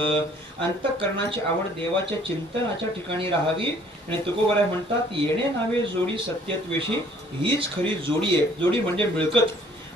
अंतःकरणाची आवड देवाच्या चिंतनाच्या ठिकाणी राहावी आणि तुकोबराय म्हणतात येणे नावे जोडी सत्यत्वेशी हीच खरी जोडी आहे. जोडी म्हणजे मिळकत.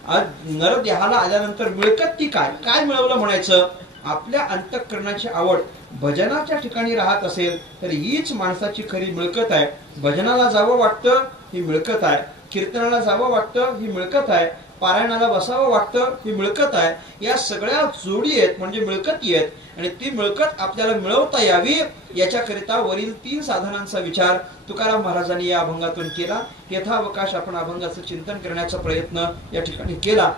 आज नरदेहाला आल्यानंतर मिळकत ती काय काय मिळवलं म्हणायचं. आपल्या अंतःकरणाची आवड भजनाच्या ठिकाणी राहत असेल तर हीच माणसाची खरी मिळकत आहे. भजनाला जावं वाटतं ही मिळकत आहे. कीर्तनाला जावं वाटतं ही मिळकत आहे. पारायणाला बसावं वाटतं ही मिळकत आहे. या सगळ्या जोडी आहेत म्हणजे मिळकती आहेत आणि ती मिळकत आपल्याला मिळवता यावी याच्याकरिता वरील 3 साधनांचा विचार तुकाराम महाराजांनी या अभंगातून केला. यथावकाश आपण अभंगाचं चिंतन करण्याचा प्रयत्न या ठिकाणी केला.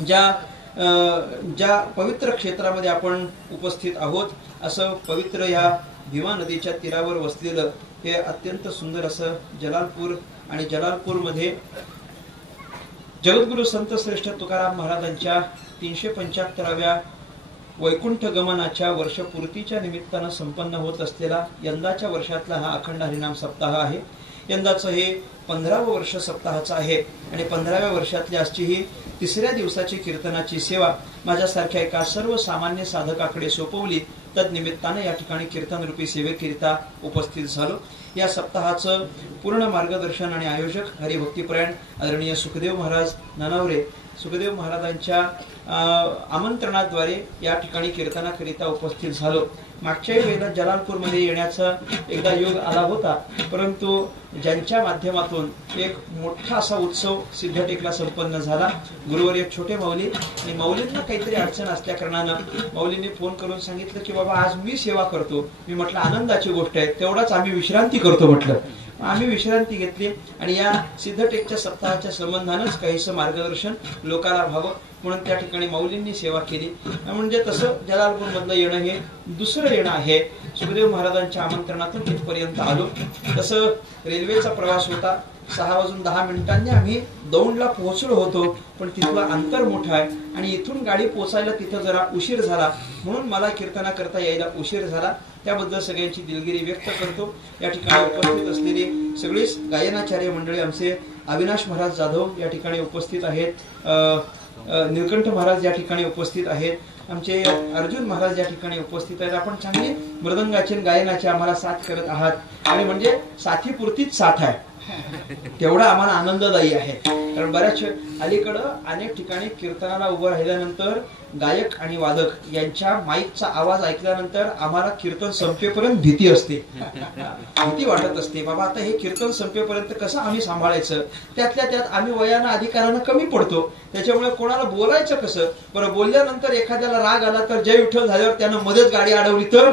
ज्या पवित्र क्षेत्रामध्ये आपण उपस्थित आहोत असं पवित्र या भीमा नदीच्या तीरावर वसलेलं हे अत्यंत सुंदर असं जलालपूर आणि जलालपूरमध्ये जगद्गुरु संत श्रेष्ठ तुकाराम महाराजांच्या 375व्या वैकुंठ गमनाच्या वर्षपूर्तीच्या निमित्तानं संपन्न होत असलेला यंदाच्या वर्षातला हा अखंड हरिनाम सप्ताह आहे. यंदाचं हे 15वं वर्ष सप्ताहाचं आहे आणि 15व्या वर्षातली आजची ही 3ऱ्या दिवसाची कीर्तनाची सेवा माझ्यासारख्या एका सर्वसामान्य साधकाकडे सोपवली. तद्निमित्तानं या ठिकाणी कीर्तन रूपी सेवेकरिता उपस्थित झालो. या सप्ताहाचं पूर्ण मार्गदर्शन आणि आयोजक हरिभक्तीपरायण आदरणीय सुखदेव महाराज नानावरे सुखदेव महाराजांच्या आमंत्रणाद्वारे या ठिकाणी कीर्तनाकरिता उपस्थित झालो. मागच्या वेळेला जलालपूरमध्ये येण्याचा एकदा योग आला होता परंतु ज्यांच्या माध्यमातून एक मोठा असा उत्सव सिद्धटेकला संपन्न झाला. गुरुवर एक छोटे माऊली आणि माऊलींना काहीतरी अडचण असल्या कारणानं माऊलींनी फोन करून सांगितलं की बाबा आज मी सेवा करतो. मी म्हटलं आनंदाची गोष्ट आहे तेवढाच आम्ही विश्रांती करतो म्हटलं. आम्ही विश्रांती घेतली आणि या सिद्धटेकच्या सप्ताहाच्या संबंधानंच काहीसं मार्गदर्शन लोकांना व्हावं म्हणून त्या ठिकाणी माऊलींनी सेवा केली. म्हणजे तसं जलालपूर मधलं येणं हे दुसरं येणं आहे. सुखदेव महाराजांच्या आमंत्रणातून इथपर्यंत आलो. तसं रेल्वेचा प्रवास होता. 6:10 आम्ही दौंडला पोहोचलो होतो पण तिथलं अंतर मोठं आहे आणि इथून गाडी पोचायला तिथं जरा उशीर झाला म्हणून मला कीर्तनाकरता यायला उशीर झाला. त्याबद्दल सगळ्यांची दिलगिरी व्यक्त करतो. या ठिकाणी उपस्थित असलेली सगळीच गायनाचार्य मंडळी आमचे अविनाश महाराज जाधव या ठिकाणी उपस्थित आहेत. निळकंठ महाराज या ठिकाणी उपस्थित आहेत. आमचे अर्जुन महाराज या ठिकाणी उपस्थित आहेत. आपण चांगली मृदंगाची गायनाची आम्हाला साथ करत आहात आणि म्हणजे साथीपुरतीच साथ आहे तेवढा आम्हाला आनंददायी आहे. कारण बऱ्याच अलीकडं अनेक ठिकाणी कीर्तनाला उभं राहिल्यानंतर गायक आणि वादक यांच्या माईकचा आवाज ऐकल्यानंतर आम्हाला कीर्तन संपेपर्यंत भीती असते. भीती वाटत असते बाबा आता हे कीर्तन संपेपर्यंत कसं आम्ही सांभाळायचं. त्यातल्या त्यात आम्ही वयानं अधिकारानं कमी पडतो त्याच्यामुळे कोणाला बोलायचं कसं. बरं बोलल्यानंतर एखाद्याला राग आला तर जय विठ्ठल झाल्यावर त्यानं मध्येच गाडी अडवली तर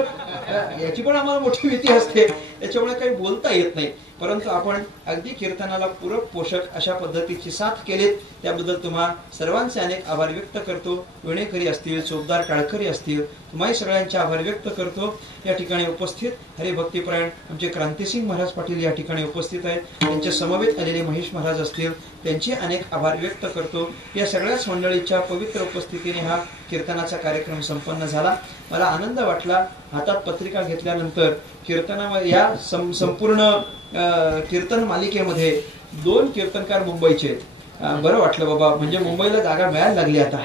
याची पण आम्हाला मोठी भीती असते. त्याच्यामुळे काही बोलता येत नाही. परंतु आपण अगदी कीर्तनाला पूरक पोषक अशा पद्धतीची साथ केलीत त्याबद्दल तुम्हा सर्वांचे अनेक आभार व्यक्त करतो. विणेकरी असतील चोपदार टाळकरी असतील तुम्हाही सगळ्यांचे आभार व्यक्त करतो. या ठिकाणी उपस्थित हरिभक्तीपरायण आमचे क्रांतिसिंग महाराज पाटील या ठिकाणी उपस्थित आहेत. त्यांच्या समवेत आलेले महेश महाराज असतील त्यांचे अनेक आभार व्यक्त करतो. या सगळ्याच मंडळीच्या पवित्र उपस्थितीने हा कीर्तनाचा कार्यक्रम संपन्न झाला. मला आनंद वाटला. हातात पत्रिका घेतल्यानंतर कीर्तनामध्ये या संपूर्ण कीर्तन मालिकेमध्ये 2 कीर्तनकार मुंबईचे. बरं वाटलं बाबा म्हणजे मुंबईला जागा मिळायला लागली आता.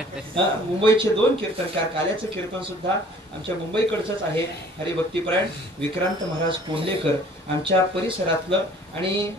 मुंबईचे 2 कीर्तनकार. काल्याचं कीर्तन सुद्धा आमच्या मुंबईकडचंच आहे. हरिभक्तीपरायण विक्रांत महाराज कोंडलेकर आमच्या परिसरातलं आणि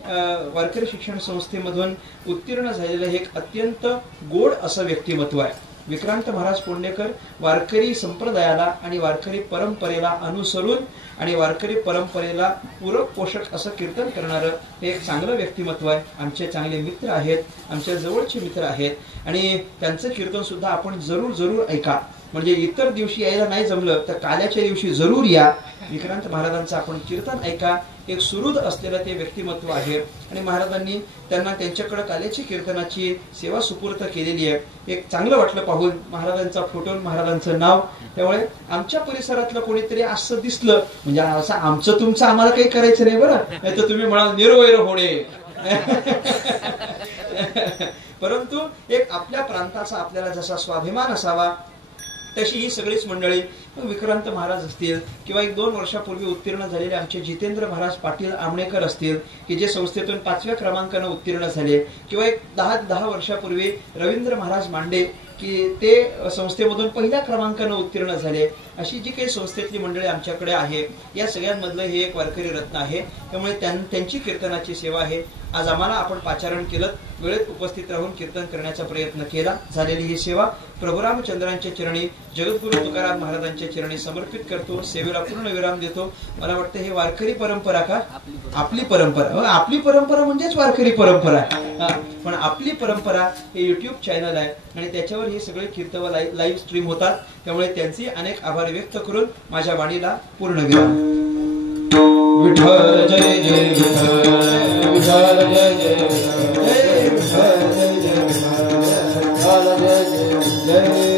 वारकरी शिक्षण संस्थेमधून उत्तीर्ण झालेलं हे एक अत्यंत गोड असं व्यक्तिमत्व आहे. विक्रांत महाराज कोंडेकर वारकरी संप्रदायाला आणि वारकरी परंपरेला अनुसरून आणि वारकरी परंपरेला पूरक पोषक असं कीर्तन करणारं हे एक चांगलं व्यक्तिमत्व आहे. आमचे चांगले मित्र आहेत. आमच्या जवळचे मित्र आहेत आणि त्यांचं कीर्तन सुद्धा आपण जरूर ऐका. म्हणजे इतर दिवशी यायला नाही जमलं तर काल्याच्या दिवशी जरूर या. विक्रांत महाराजांचं आपण कीर्तन ऐका. एक सुहृद असलेलं ते व्यक्तिमत्व आहे आणि महाराजांनी त्यांना त्यांच्याकडे काल्याची कीर्तनाची सेवा सुपूर्त केलेली आहे. एक चांगलं वाटलं पाहून महाराजांचा फोटो महाराजांचं नाव. त्यामुळे आमच्या परिसरातलं कोणीतरी असं दिसलं म्हणजे असं आमचं तुमचं आम्हाला काही करायचं नाही बरं. नाही तर तुम्ही म्हणाल निर्वैर होणे. परंतु एक आपल्या प्रांताचा आपल्याला जसा स्वाभिमान असावा तशी ही सगळीच मंडळी विक्रांत महाराज असतील किंवा 1-2 वर्षापूर्वी उत्तीर्ण झालेले आमचे जितेंद्र महाराज पाटील आमणेकर असतील की जे संस्थेतून 5व्या क्रमांकाने उत्तीर्ण झाले, किंवा एक 10 वर्षापूर्वी रवींद्र महाराज मांडे की ते संस्थेमधून 1ल्या क्रमांकाने उत्तीर्ण झाले. अशी जी काही संस्थेतली मंडळी आमच्याकडे आहे या सगळ्यांमधलं हे एक वारकरी रत्न आहे. त्यामुळे त्यांची कीर्तनाची सेवा आहे. आज आम्हाला आपण पाचारण केलं, वेळेत उपस्थित राहून कीर्तन करण्याचा प्रयत्न केला. झालेली ही सेवा प्रभू रामचंद्रांच्या चरणी, जगद्गुरु तुकाराम महाराजांच्या चरणी समर्पित करतो. सेवेला पूर्ण विराम देतो. मला वाटतं हे वारकरी परंपरा का आपली परंपरा, आपली परंपरा म्हणजेच वारकरी परंपरा. पण आपली परंपरा हे युट्यूब चॅनल आहे आणि त्याच्यावर हे सगळे कीर्तन लाईव्ह स्ट्रीम होतात. त्यामुळे त्यांचे अनेक आभार व्यक्त करून माझ्या वाणीला पूर्ण विराम. विठ्ठल जय जय विठ्ठल, विठ्ठल जय जय विठ्ठल, जय विठ्ठल जय जय विठ्ठल, विठ्ठल जय जय जय